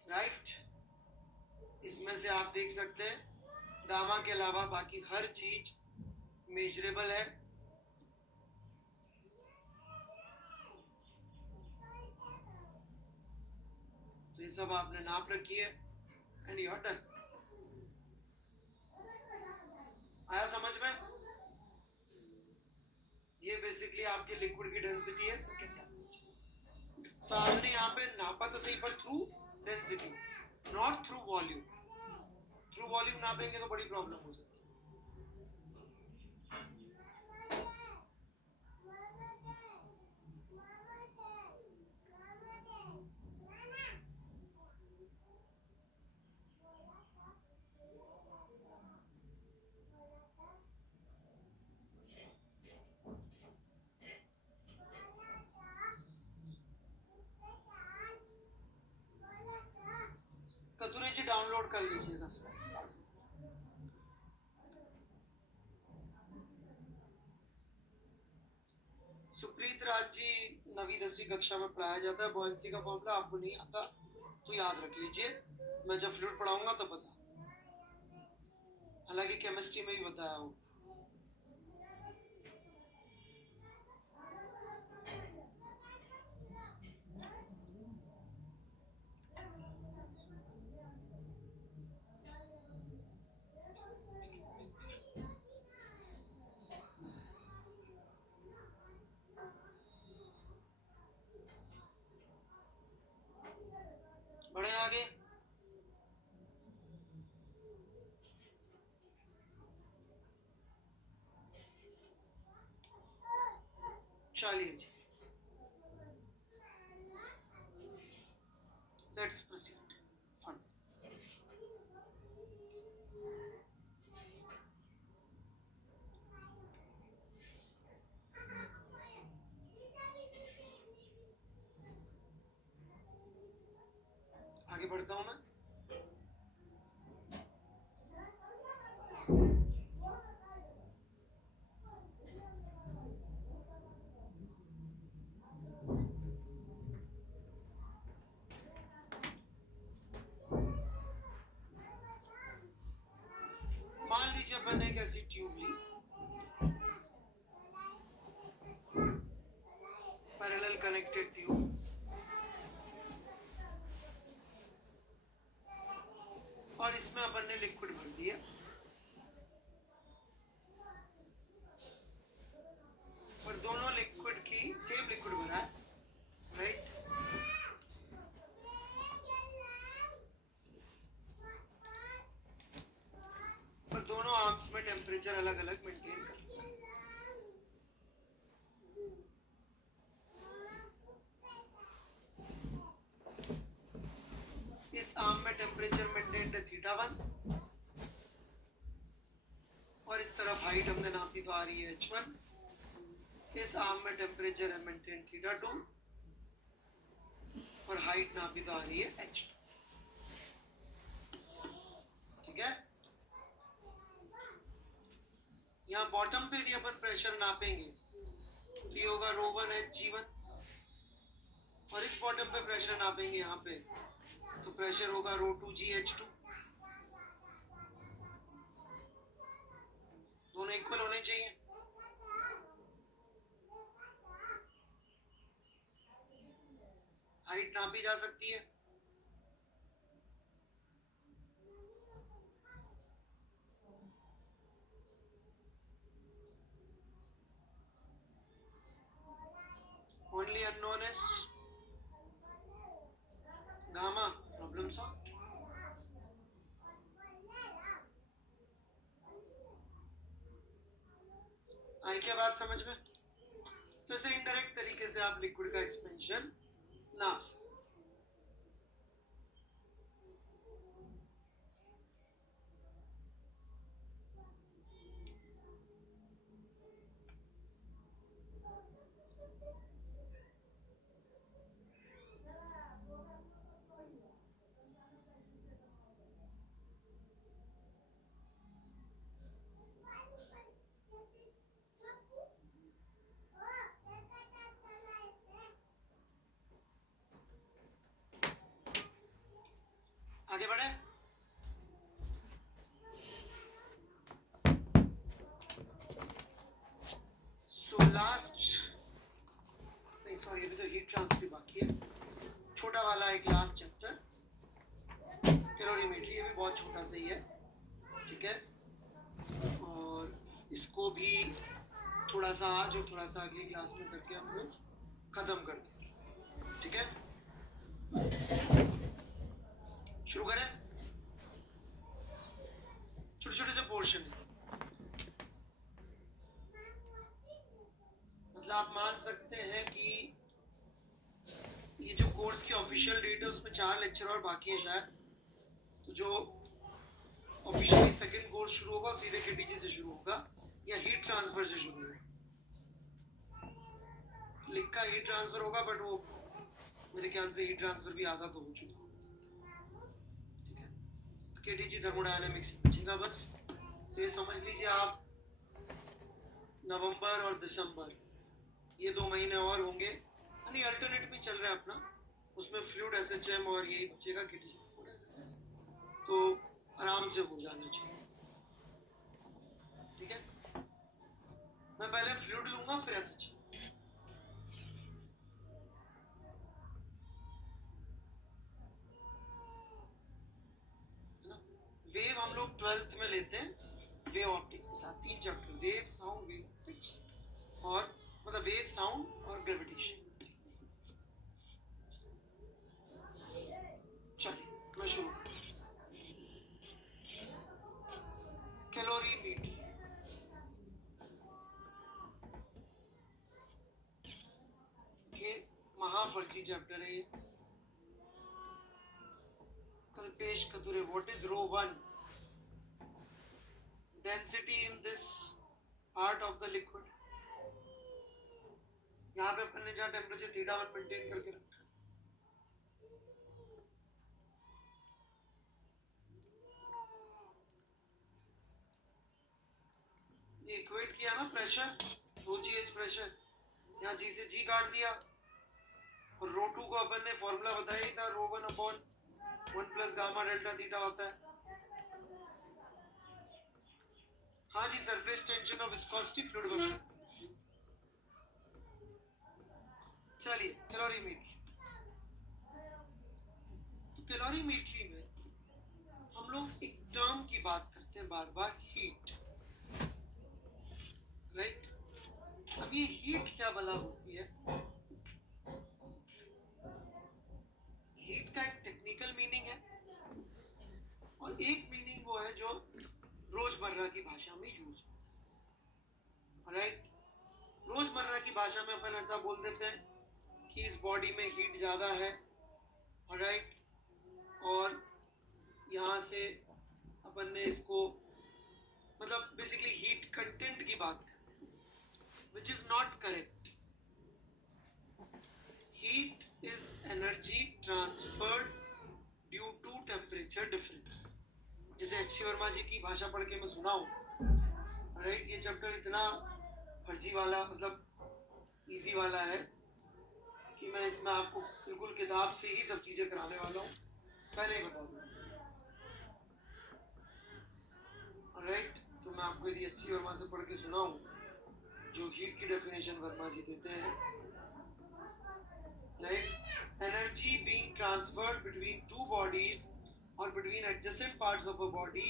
right. इसमें से आप देख सकते हैं गामा के अलावा बाकी हर चीज मेजरेबल है। तो ये सब आपने नाप रखी है एंड यू आर डन। आया समझ में? ये बेसिकली आपकी लिक्विड की डेंसिटी है सेकेंड टेम्परेचर। तो आपने यहाँ पे नापा तो सही, पर through density not through volume. Through volume नापेंगे तो बड़ी प्रॉब्लम हो जाएगी। कतुरे जी डाउनलोड कर लीजिएगा सर। सुप्रीत राज जी 9वीं 10वीं कक्षा में पढ़ाया जाता है बॉयंसी का फॉर्मूला, आपको नहीं आता तो याद रख लीजिए, मैं जब फ्लूइड पढ़ाऊंगा तो बता, हालांकि केमिस्ट्री में ही बताया हूँ। बढ़े आगे। चलिए जी, लेट्स प्रोसीड फर्दर। आगे बढ़ता हूं मैं। मान लीजिए अपन ने एक ऐसी ट्यूब ली, पैरेलल कनेक्टेड ट्यूब, और इसमें अपन ने लिक्विड भर दिया। और दोनों लिक्विड की सेम लिक्विड भरा है, राइट। और दोनों आर्म्स में टेम्परेचर अलग अलग मेंटेन कर लिया। इस आर्म में टेम्परेचर मेंटेन है θ1, और इस तरफ हाइट हमने नापी तो आ रही है h1। इस आर्म में टेम्परेचर है मेंटेन θ2, और हाइट नापी तो आ रही है h2। ठीक है। यहाँ बॉटम पे यदि अपन प्रेशर नापेंगे तो ये होगा ρ1 Hg1, और इस बॉटम पे प्रेशर नापेंगे यहाँ पे तो प्रेशर होगा ρ2 GH2। दोनों इक्वल होने चाहिए। हाइट नापी जा सकती है। only unknown is gamma. Problem solved. आई क्या बात समझ में? तो इसे इनडायरेक्ट तरीके से आप लिक्विड का एक्सपेंशन नाप सकते। आगे बढ़े। सो लास्ट नहीं सॉरी अभी तो हीट ट्रांसफर बाकी है। छोटा वाला एक लास्ट चैप्टर कैलोरीमेट्री, ये भी बहुत छोटा सा ही है, ठीक है। और इसको भी थोड़ा सा आज और थोड़ा सा अगली क्लास में करके हम लोग खत्म कर देंगे, ठीक है। शुरू करें। छोटे छोटे से पोर्शन है, मतलब आप मान सकते हैं कि ये जो कोर्स की ऑफिशियल डेट है उसमें 4 लेक्चर और बाकी है शायद। तो जो ऑफिशियली सेकंड कोर्स शुरू होगा सीधे केटीजी से शुरू होगा या हीट ट्रांसफर से शुरू होगा। लिखा हीट ट्रांसफर होगा बट वो मेरे ख्याल से हीट ट्रांसफर भी आधा तो हो चुका, ठीक है। केटीजी थर्मोडायनामिक्स बचेगा बस। तो ये समझ लीजिए आप नवंबर और दिसंबर ये 2 महीने और होंगे, यानी अल्टरनेट भी चल रहा है अपना, उसमें फ्लूइड एसएचएम और यही बचेगा केटीजी, तो आराम से हो जाना चाहिए, ठीक है। मैं पहले फ्लूइड लूंगा फिर एसएचएम। वेव हम लोग 12th में लेते हैं, वेव ऑप्टिक्स के साथ 3 chapter, wave sound wave optics और मतलब वेव साउंड और ग्रेविटेशन। चलिए मैं शुरू करता हूं। कैलोरीमेट्री, ये महाफर्जी चैप्टर है। Kalpesh Kature, what is rho 1? Density in this part of the liquid. यहाँ पे अपन ने जहाँ टेम्परेचर θ1 मेंटेन करके रखा है, ये इक्वेट किया ना प्रेशर, OGH प्रेशर, यहाँ G से G काट दिया और रो 2 को अपन ने फॉर्मूला बताया ही था, रो 1 upon 1 plus gamma delta theta होता है। हाँ जी, सरफेस टेंशन और विस्कोसिटी फ्लूइड कोएफिशिएंट। चलिए कैलोरीमेट्री, तो कैलोरीमेट्री में हम लोग एक टर्म की बात करते हैं बार बार, हीट, राइट। अब ये हीट क्या भला होती है? हीट का एक टेक्निकल मीनिंग है और एक मीनिंग वो है जो रोजमर्रा की भाषा में यूज होता है, राइट। रोजमर्रा की भाषा में अपन ऐसा बोल देते हैं कि इस बॉडी में हीट ज्यादा है, राइट, और यहाँ से अपन ने इसको मतलब बेसिकली हीट कंटेंट की बात करते हैं, which is not correct. Heat is energy transferred due to temperature difference। जैसे एच.सी. वर्मा जी की भाषा पढ़ के मैं सुना हूँ, राइट। ये चैप्टर इतना फर्जी वाला मतलब इजी वाला है कि मैं इसमें आपको बिल्कुल किताब से ही सब चीजें कराने वाला हूँ, पहले ही बता दूँ, राइट। तो मैं आपको यदि एच.सी. वर्मा से पढ़ के सुनाऊँ जो हीट की डेफिनेशन वर्मा जी देते हैं, right? Energy being transferred between two bodies or between adjacent parts of a body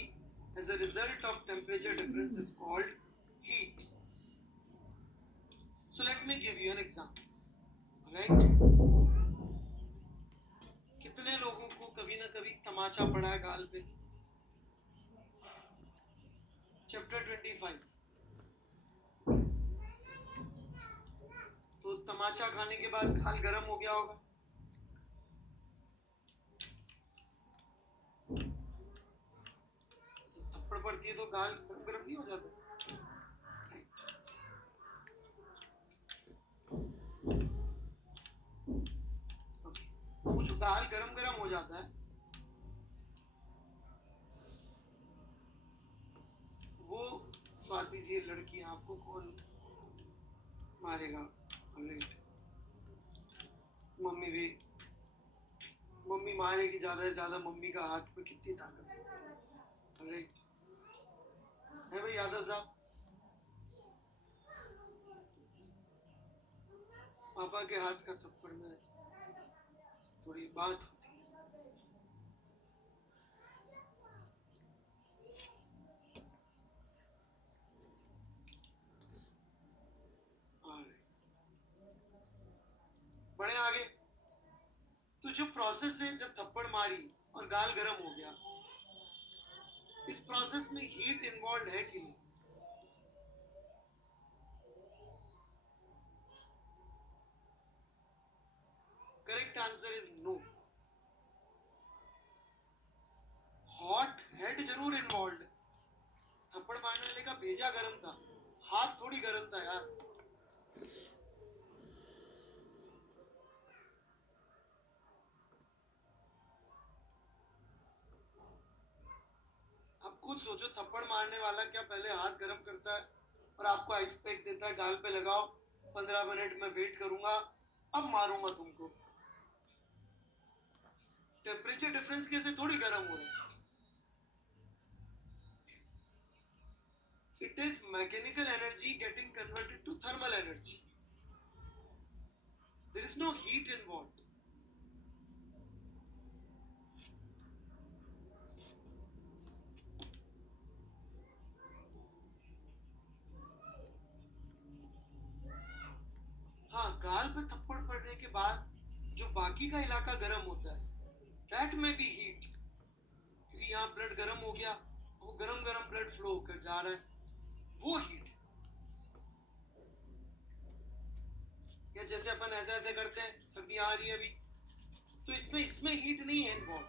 as a result of temperature difference is called heat. So let me give you an example. Right? कितने लोगों को कभी ना कभी तमाचा पड़ा है गाल पे? चैप्टर 25। तो तमाचा खाने के बाद गाल गर्म हो गया होगा। थप्पड़ पड़ती है तो गाल गर्म गर्म नहीं हो जाता? तो जो गाल गरम गरम हो जाता है वो, स्वाति जी लड़की आपको कौन मारेगा? राइट, मम्मी भी। मम्मी मारेगी ज्यादा से ज्यादा, मम्मी का हाथ में कितनी ताकत है? राइट है भाई यादव साहब? पापा के हाथ का थप्पड़ में थोड़ी बात होती है। बढ़े आगे। तो जो प्रोसेस है, जब थप्पड़ मारी और गाल गर्म हो गया, इस प्रोसेस में हीट इन्वॉल्व है कि नहीं? Correct answer is no. Hot head जरूर इन्वॉल्व। थप्पड़ मारने वाले का भेजा गर्म था, हाथ थोड़ी गर्म था यार। आप खुद सोचो, थप्पड़ मारने वाला क्या पहले हाथ गर्म करता है और आपको आइस पैक देता है, गाल पे लगाओ, 15 मिनट में वेट करूंगा, अब मारूंगा तुमको? टेम्परेचर डिफरेंस कैसे थोड़ी गर्म हो रहा है? It is mechanical energy getting converted to thermal energy. There is no heat involved. हाँ, गाल पे थप्पड़ पड़ने के बाद जो बाकी का इलाका गर्म होता है, that may be heat, क्योंकि यहाँ ब्लड गर्म हो गया, वो गर्म गर्म ब्लड फ्लो होकर जा रहा है, वो हीट। या जैसे अपन ऐसे ऐसे करते हैं, सर्दी आ रही है अभी, तो इसमें हीट नहीं है involve.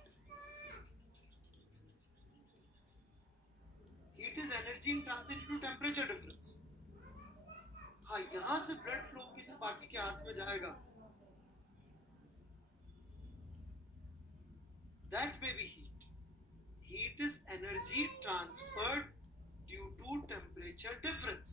Heat is energy in transit to temperature difference. हाँ, यहां से ब्लड फ्लो की जब बाकी के हाथ में जाएगा, that may be heat. Heat is energy transferred due to temperature difference.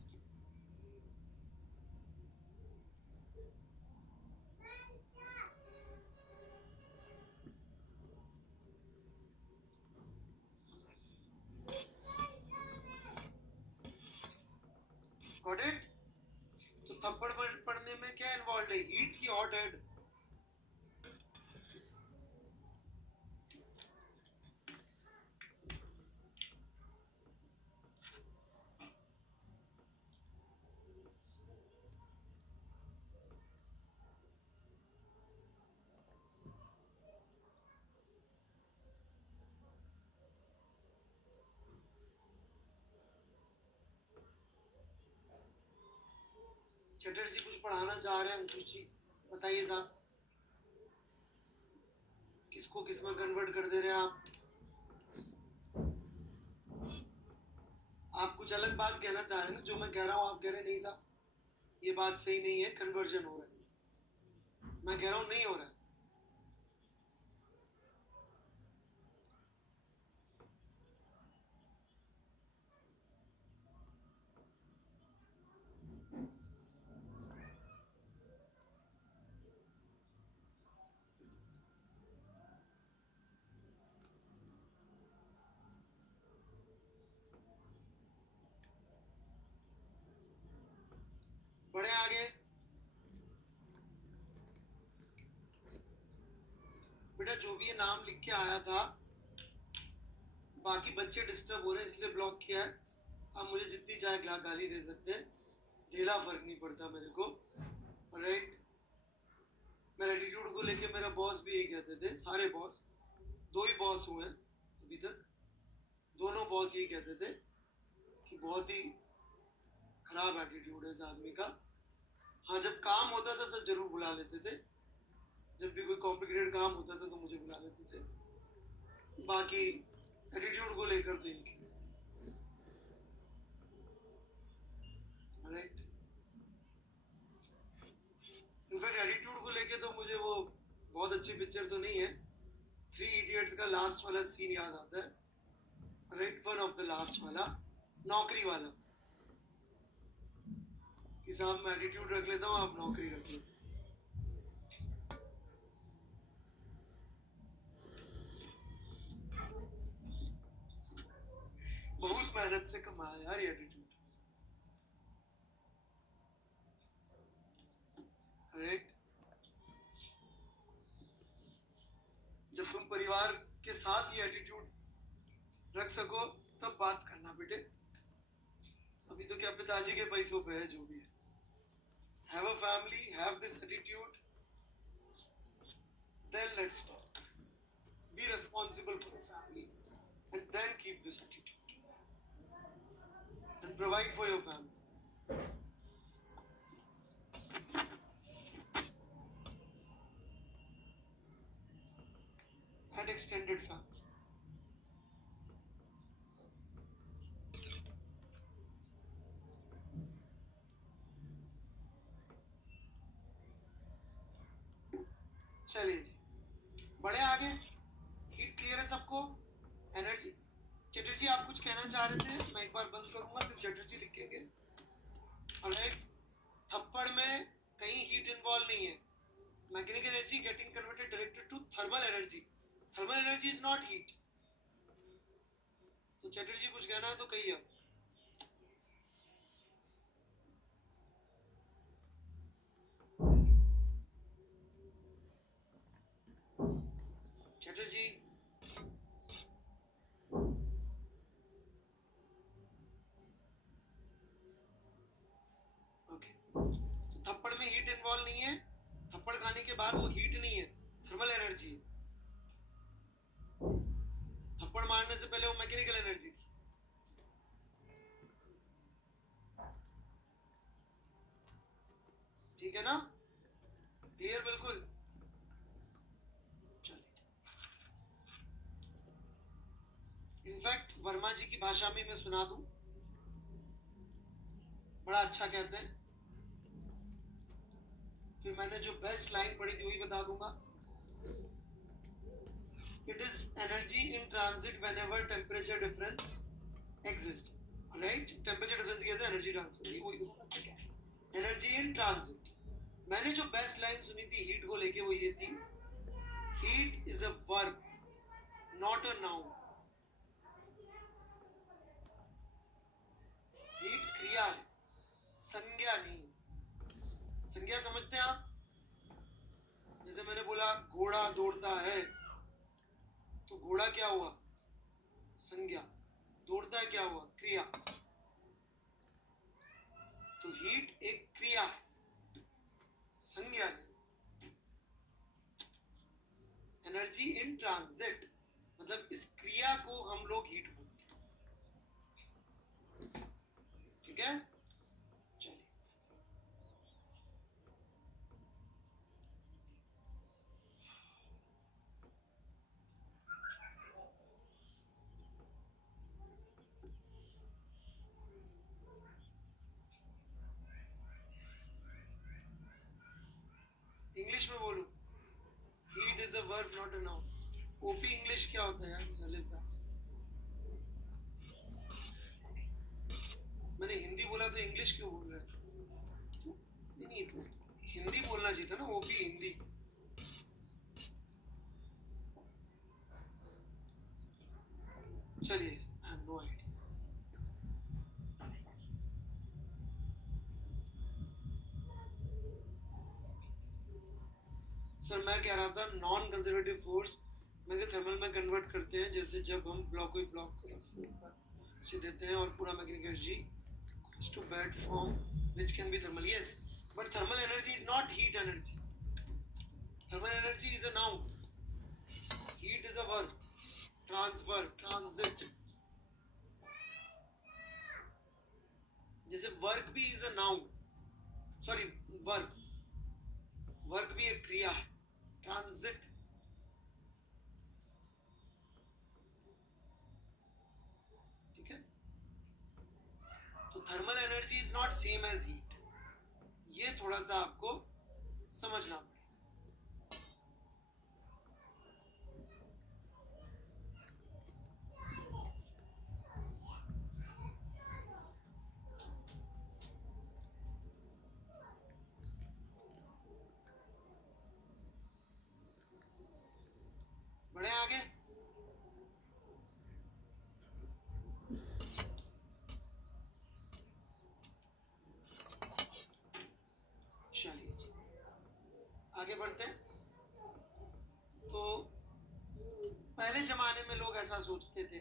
Got it? तो थप्पड़ पड़ने में क्या इन्वॉल्व है, हीट की हॉट हेड? चटर्जी कुछ पढ़ाना चाह रहे हैं, अंकुश जी बताइए साहब, किसको किस में कन्वर्ट कर दे रहे हैं आप कुछ अलग बात कहना चाह रहे हैं ना, जो मैं कह रहा हूँ आप कह रहे हैं नहीं साहब ये बात सही नहीं है, कन्वर्जन हो रहा है। मैं कह रहा हूँ नहीं हो रहा है। बढ़े आगे। बेटा जो भी ये नाम लिख के आया था, बाकी बच्चे डिस्टर्ब हो रहे हैं इसलिए ब्लॉक किया है। आप मुझे जितनी चाहे गाली दे सकते हैं, ढेला फर्क नहीं पड़ता मेरे को। राइट, मेरे एटीट्यूड को लेके मेरा बॉस भी यही कहते थे, सारे बॉस, 2 ही बॉस हुए हैं अभी तक, दोनों बॉस यही कहते थे कि बहुत ही खराब एटीट्यूड है इस आदमी का। हाँ, जब काम होता था तो जरूर बुला लेते थे, जब भी कोई कॉम्प्लिकेटेड काम होता था तो मुझे बुला लेते थे, बाकी एटीट्यूड को लेकर तो यही कहते थे। राइट, इनफैक्ट एटीट्यूड को लेके तो मुझे वो बहुत अच्छी पिक्चर तो नहीं है, 3 इडियट्स का लास्ट वाला सीन याद आता है। Right, one of the last वाला, नौकरी वाला, कि साहब मैं एटीट्यूड रख लेता हूँ, आप नौकरी रख लो। बहुत मेहनत से कमाया यार ये एटीट्यूड। राइट, जब तुम परिवार के साथ ये एटीट्यूड रख सको तब बात करना बेटे, अभी तो क्या पिताजी के पैसों पे है जो भी है। Have a family, have this attitude, then let's talk. Be responsible for the family and then keep this attitude and provide for your family. And extended family. चलिए जी, बड़े आगे, हीट क्लियर है सबको? एनर्जी, चटर्जी आप कुछ कहना चाह रहे थे? मैं एक बार बंद करूंगा, सिर्फ चटर्जी लिखेंगे। ऑलराइट, थप्पड़ में कहीं हीट इन्वॉल्व नहीं है। Mechanical energy getting converted directed to thermal energy, thermal energy is not heat. तो चटर्जी कुछ कहना है तो कहिए आप। चटर्जी, ओके, तो थप्पड़ में हीट इन्वॉल्व नहीं है, थप्पड़ खाने के बाद वो हीट नहीं है, थर्मल एनर्जी है। थप्पड़ मारने से पहले वो मैकेनिकल एनर्जी थी। ठीक है ना? क्लियर बिल्कुल? इनफैक्ट वर्मा जी की भाषा में मैं सुना दूं, बड़ा अच्छा कहते हैं। फिर मैंने जो बेस्ट लाइन पढ़ी थी वही बता दूंगा। It is energy in transit whenever temperature difference exists. Right? Temperature difference कैसे एनर्जी ट्रांसफर, ये वही दूंगा। क्या एनर्जी इन ट्रांजिट। मैंने जो बेस्ट लाइन सुनी थी हीट को लेके वो ये थी, heat is a verb not a noun. Heat क्रिया है, संज्ञा नहीं। संज्ञा समझते हैं आप? जैसे मैंने बोला घोड़ा दौड़ता है, तो घोड़ा क्या हुआ? संज्ञा। दौड़ता है क्या हुआ? क्रिया। तो हीट एक क्रिया है, संज्ञा नहीं। एनर्जी इन ट्रांजिट मतलब इस क्रिया को हम लोग हीट बोलते हैं। ठीक है, चलिए। इंग्लिश में बोलूं, heat is a verb not a noun. OP English क्या होता है यार? मैंने हिंदी बोला तो इंग्लिश क्यों बोल रहा है? नहीं, तो हिंदी बोलना चाहिए था ना, ओपी हिंदी। चलिए, I have no idea. Sir मैं कह रहा था नॉन कंजर्वेटिव फोर्स मैं थर्मल में कन्वर्ट करते हैं, जैसे जब हम ब्लॉक कोई ब्लॉक देते हैं और पूरा mechanical energy to bed form which can be thermal, yes, but thermal energy is not heat energy. Thermal energy is a noun. Heat is a verb. Transfer, transit. जैसे work भी is a noun. Sorry, verb. Work भी एक क्रिया है. Transit. ठीक है? तो thermal energy is not same as heat. ये थोड़ा सा आपको समझना पड़ेगा. बढ़े आगे. चलिए जी, आगे बढ़ते हैं. तो पहले जमाने में लोग ऐसा सोचते थे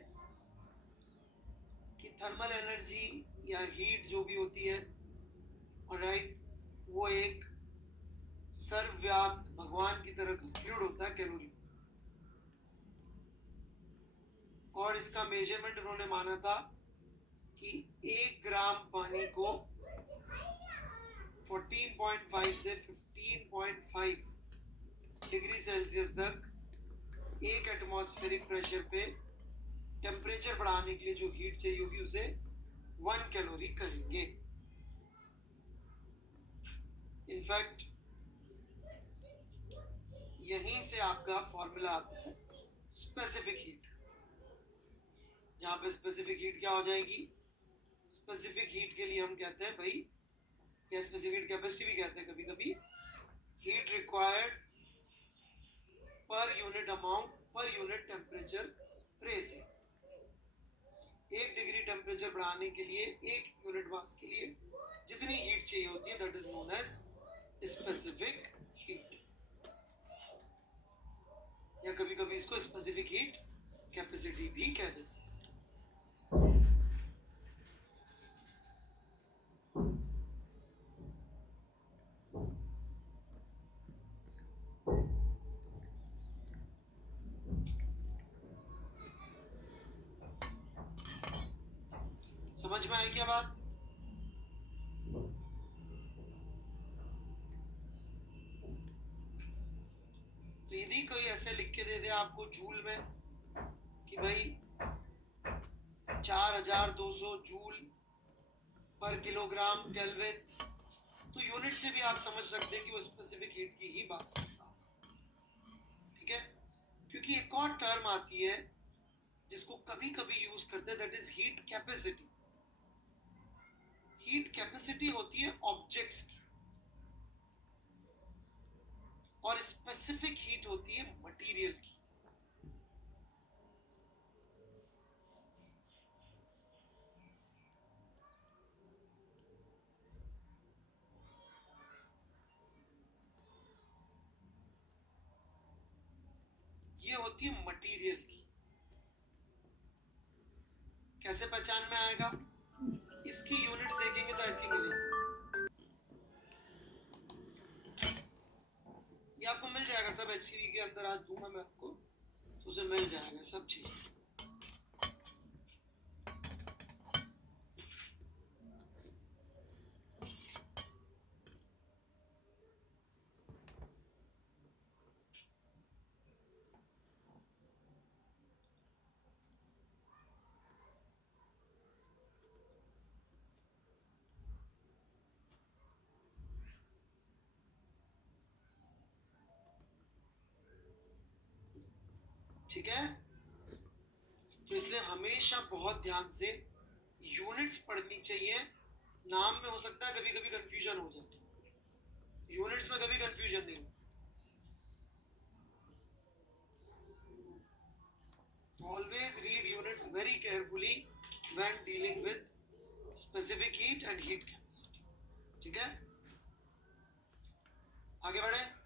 कि थर्मल एनर्जी या हीट जो भी होती है, ऑलराइट, वो एक सर्वव्याप्त भगवान की तरह का फ्लूइड होता है, कैलोरी. और इसका मेजरमेंट उन्होंने माना था कि 1 ग्राम पानी को 14.5 से 15.5 डिग्री सेल्सियस तक एक एटमॉस्फेरिक प्रेशर पे टेम्परेचर बढ़ाने के लिए जो हीट चाहिए होगी उसे 1 कैलोरी कहेंगे. इनफैक्ट यहीं से आपका फॉर्मूला आता है स्पेसिफिक हीट, जहां पे स्पेसिफिक हीट क्या हो जाएगी. स्पेसिफिक हीट के लिए हम कहते हैं भाई, या स्पेसिफिक कैपेसिटी भी कहते हैं कभी कभी, heat required per unit amount per unit temperature rise है. 1 डिग्री टेम्परेचर बढ़ाने के लिए 1 यूनिट मास के लिए जितनी हीट चाहिए होती है, that is known as specific heat, या कभी कभी इसको स्पेसिफिक हीट कैपेसिटी भी कह देते हैं. समझ में आई क्या बात? तो यदि कोई ऐसे लिख के दे दे आपको जूल में कि भाई 4200 जूल पर किलोग्राम केल्विन, तो यूनिट से भी आप समझ सकते हैं कि वो स्पेसिफिक हीट की ही बात करता है. ठीक है? क्योंकि एक और टर्म आती है जिसको कभी कभी यूज करते हैं, that is heat capacity. Heat capacity होती है ऑब्जेक्ट्स की, और स्पेसिफिक हीट होती है मटेरियल की. ये होती है मटेरियल की. कैसे पहचान में आएगा? इसकी यूनिट्स देखेंगे तो ऐसी मिलेगी. ये आपको मिल जाएगा सब HCV के अंदर, आज दूंगा मैं आपको, तो उसे मिल जाएगा सब चीज. ठीक है? तो इसलिए हमेशा बहुत ध्यान से यूनिट्स पढ़नी चाहिए. नाम में हो सकता है कभी कभी कंफ्यूजन हो जाए, यूनिट्स में कभी कंफ्यूजन नहीं. Always read units very carefully when dealing with specific heat and heat capacity. ठीक है? आगे बढ़े.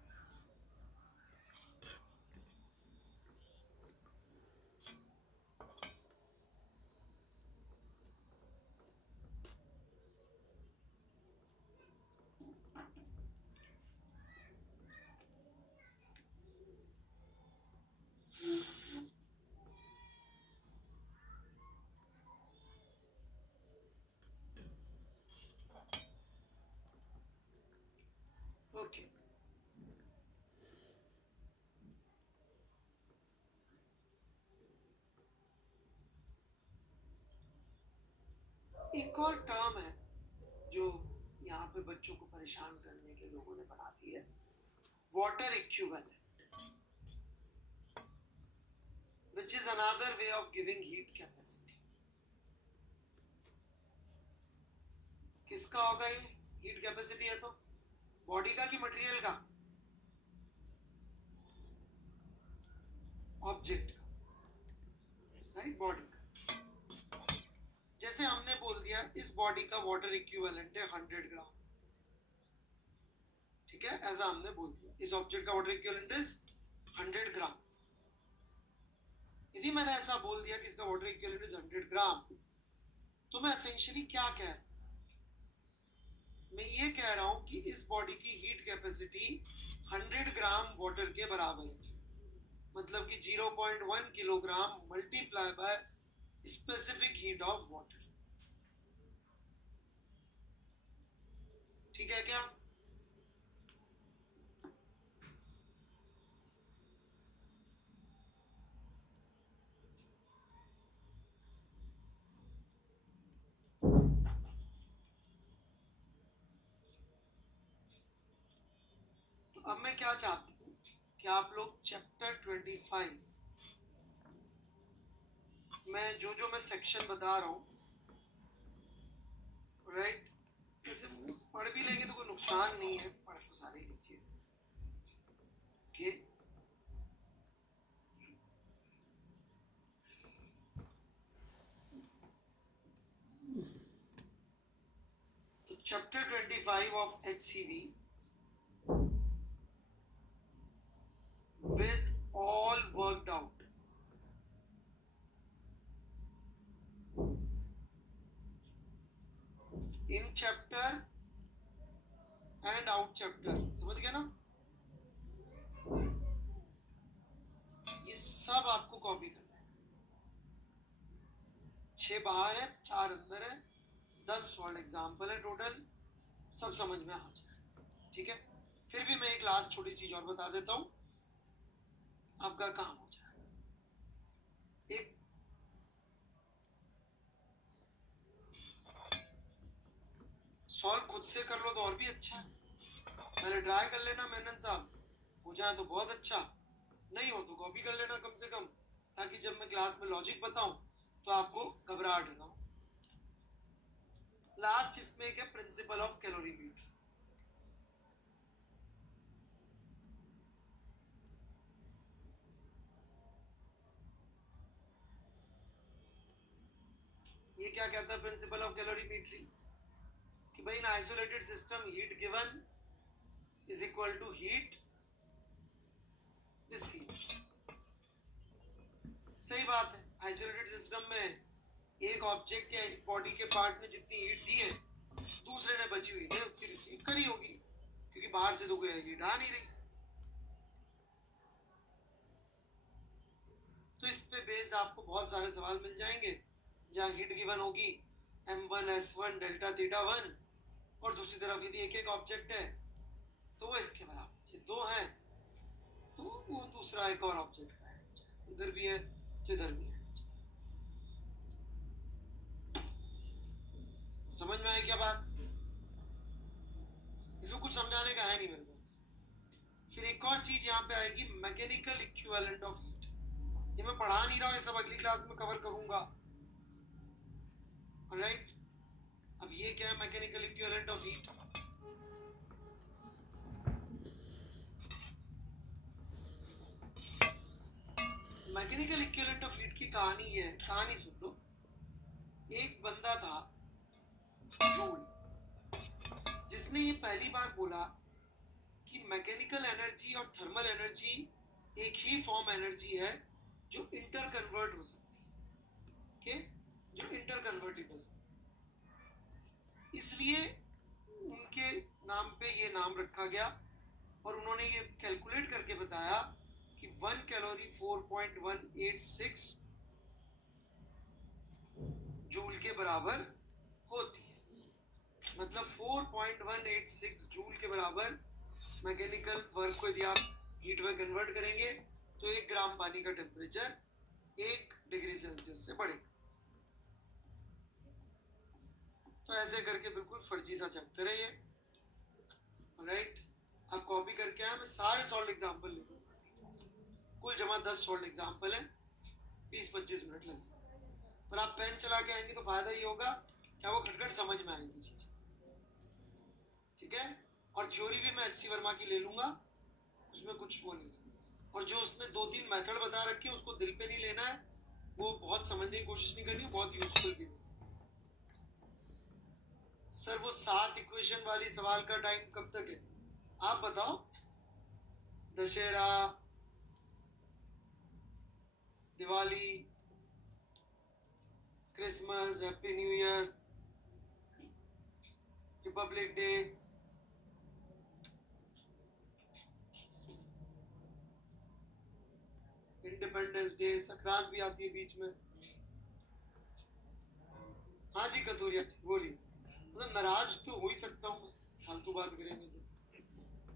ओके, एक और टर्म है जो यहाँ पे बच्चों को परेशान करने के लोगों ने बना दी है, water equivalent, which is another way of giving heat capacity. किसका होगा ये हीट कैपेसिटी? है तो बॉडी का कि मटेरियल का? ऑब्जेक्ट का, राइट, बॉडी का। जैसे हमने बोल दिया इस बॉडी का वाटर इक्विवेलेंट है 100 ग्राम, ठीक है, ऐसा हमने बोल दिया इस ऑब्जेक्ट का वाटर इक्विवेलेंट इज 100 ग्राम। यदि मैंने ऐसा बोल दिया कि इसका वाटर इक्विवेलेंट इज 100 ग्राम, तो मैं एसेंशियली क्या कह रहा हूं? मैं ये कह रहा हूं कि इस बॉडी की हीट कैपेसिटी 100 ग्राम वाटर के बराबर है, मतलब कि 0.1 kilogram multiply by specific heat of water. ठीक है क्या? तो अब मैं क्या चाहता हूं कि आप लोग चैप्टर 25 में जो मैं सेक्शन बता रहा हूं, राइट, जैसे पढ़ भी लेंगे तो कोई नुकसान नहीं है, पढ़ तो सारे लीजिए, ओके। तो chapter 25 of HCV with all worked out, in chapter and out chapter, समझ गए ना? ये सब आपको कॉपी करना है। 6 बाहर है, 4 अंदर है, 10 सॉल्व एग्जाम्पल है टोटल, सब समझ में आ जाए, ठीक है। फिर भी मैं एक लास्ट छोटी चीज और बता देता हूं, आपका काम हो जाएगा। एक सॉल्व खुद से कर लो तो और भी अच्छा है, पहले ट्राई कर लेना मेनन साहब, हो जाए तो बहुत अच्छा, नहीं हो तो कॉपी कर लेना कम से कम, ताकि जब मैं क्लास में लॉजिक बताऊं तो आपको घबराहट ना हो। लास्ट इसमें एक है प्रिंसिपल ऑफ कैलोरीमीटर। ये क्या कहता है प्रिंसिपल ऑफ कैलोरीमेट्री? कि भाई in isolated system heat given is equal to heat receive. सही बात है, आइसोलेटेड सिस्टम में एक ऑब्जेक्ट या एक बॉडी के पार्ट ने जितनी हीट दी है, दूसरे ने बची हुई ने उतनी रिसीव करी होगी, क्योंकि बाहर से तो कोई हीट आ नहीं रही। तो इस पे बेस आपको बहुत सारे सवाल मिल जाएंगे, जहाँ हीट गिवन होगी m1 s1 डेल्टा थीटा 1, और दूसरी तरफ यदि एक एक ऑब्जेक्ट है तो वो इसके बराबर, ये 2 हैं तो वो दूसरा एक और ऑब्जेक्ट का है, इधर भी है तो इधर भी है। समझ में आई क्या बात? इसमें कुछ समझाने का है नहीं मेरे पास। फिर एक और चीज यहाँ पे आएगी, मैकेनिकल इक्विवेलेंट ऑफ हीट। ये मैं पढ़ा नहीं रहा हूँ, ये सब अगली क्लास में कवर करूंगा, राइट। अब ये क्या है mechanical equivalent of heat? Mechanical equivalent of heat की कहानी है, कहानी सुन लो। एक बंदा था जूल, जिसने ये पहली बार बोला कि मैकेनिकल एनर्जी और थर्मल एनर्जी एक ही फॉर्म एनर्जी है जो इंटर कन्वर्ट हो सकती है, जो इंटर कन्वर्टिबल। इसलिए उनके नाम पे ये नाम रखा गया, और उन्होंने ये कैलकुलेट करके बताया कि 1 कैलोरी 4.186 जूल के बराबर होती है, मतलब 4.186 जूल के बराबर मैकेनिकल वर्क को यदि आप हीट में कन्वर्ट करेंगे तो 1 ग्राम पानी का टेम्परेचर 1 डिग्री सेल्सियस से बढ़ेगा। तो ऐसे करके बिल्कुल फर्जी सा चैप्टर है ये, राइट। आप कॉपी करके आए, मैं सारे सॉल्व एग्जाम्पल लिखूंगा, कुल जमा 10 सॉल्व एग्जाम्पल है, 20-25 मिनट लगेंगे। पर आप पेन चला के आएंगे तो फायदा ये होगा कि आपको खटखट समझ में आएंगी चीजें, ठीक है। और थ्योरी भी मैं HC वर्मा की ले लूंगा, उसमें कुछ वो नहीं। और जो उसने 2-3 मेथड बता रखी है उसको दिल पे नहीं लेना है, वो बहुत समझने की कोशिश नहीं करनी, बहुत यूजफुल भी नहीं। सर वो 7 इक्वेशन वाली सवाल का टाइम कब तक है आप बताओ? Dussehra, Diwali, Christmas, happy new year, Republic Day, Independence Day, Sankrant भी आती है बीच में। हाँ जी कतूरिया जी बोलिए। मतलब नाराज तो हो ही सकता हूँ, फालतू बात करेंगे तो।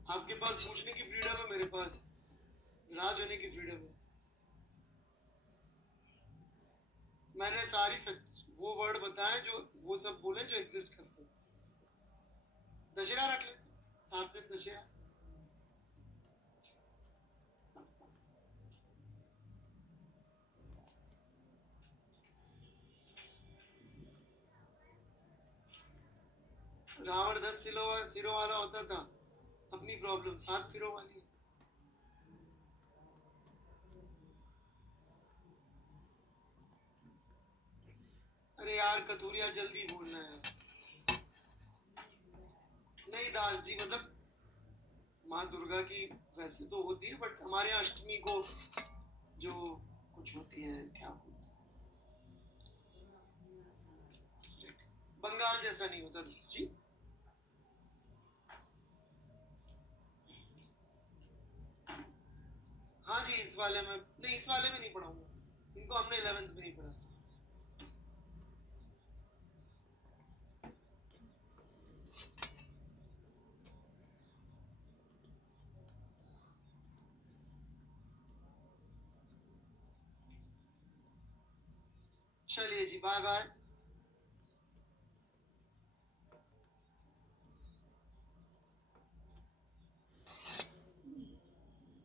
आपके पास पूछने की फ्रीडम है, मेरे पास नाराज होने की फ्रीडम है। मैंने सारी सच वो वर्ड बताए जो वो सब बोले जो एग्जिस्ट करते हैं। दशहरा रख लेते, 7 दिन दशहरा। रावण 10 सिरों वाला होता था, अपनी प्रॉब्लम 7 सिरों वाली है। अरे यार कतूरिया जल्दी बोलना है। नहीं दास जी, मतलब माँ दुर्गा की वैसे तो होती है, बट हमारे यहाँ अष्टमी को जो कुछ होती है, क्या होता है, बंगाल जैसा नहीं होता दास जी। हाँ जी इस वाले में नहीं, इस वाले में नहीं पढ़ाऊंगा इनको, हमने 11th में नहीं पढ़ा। चलिए जी बाय बाय।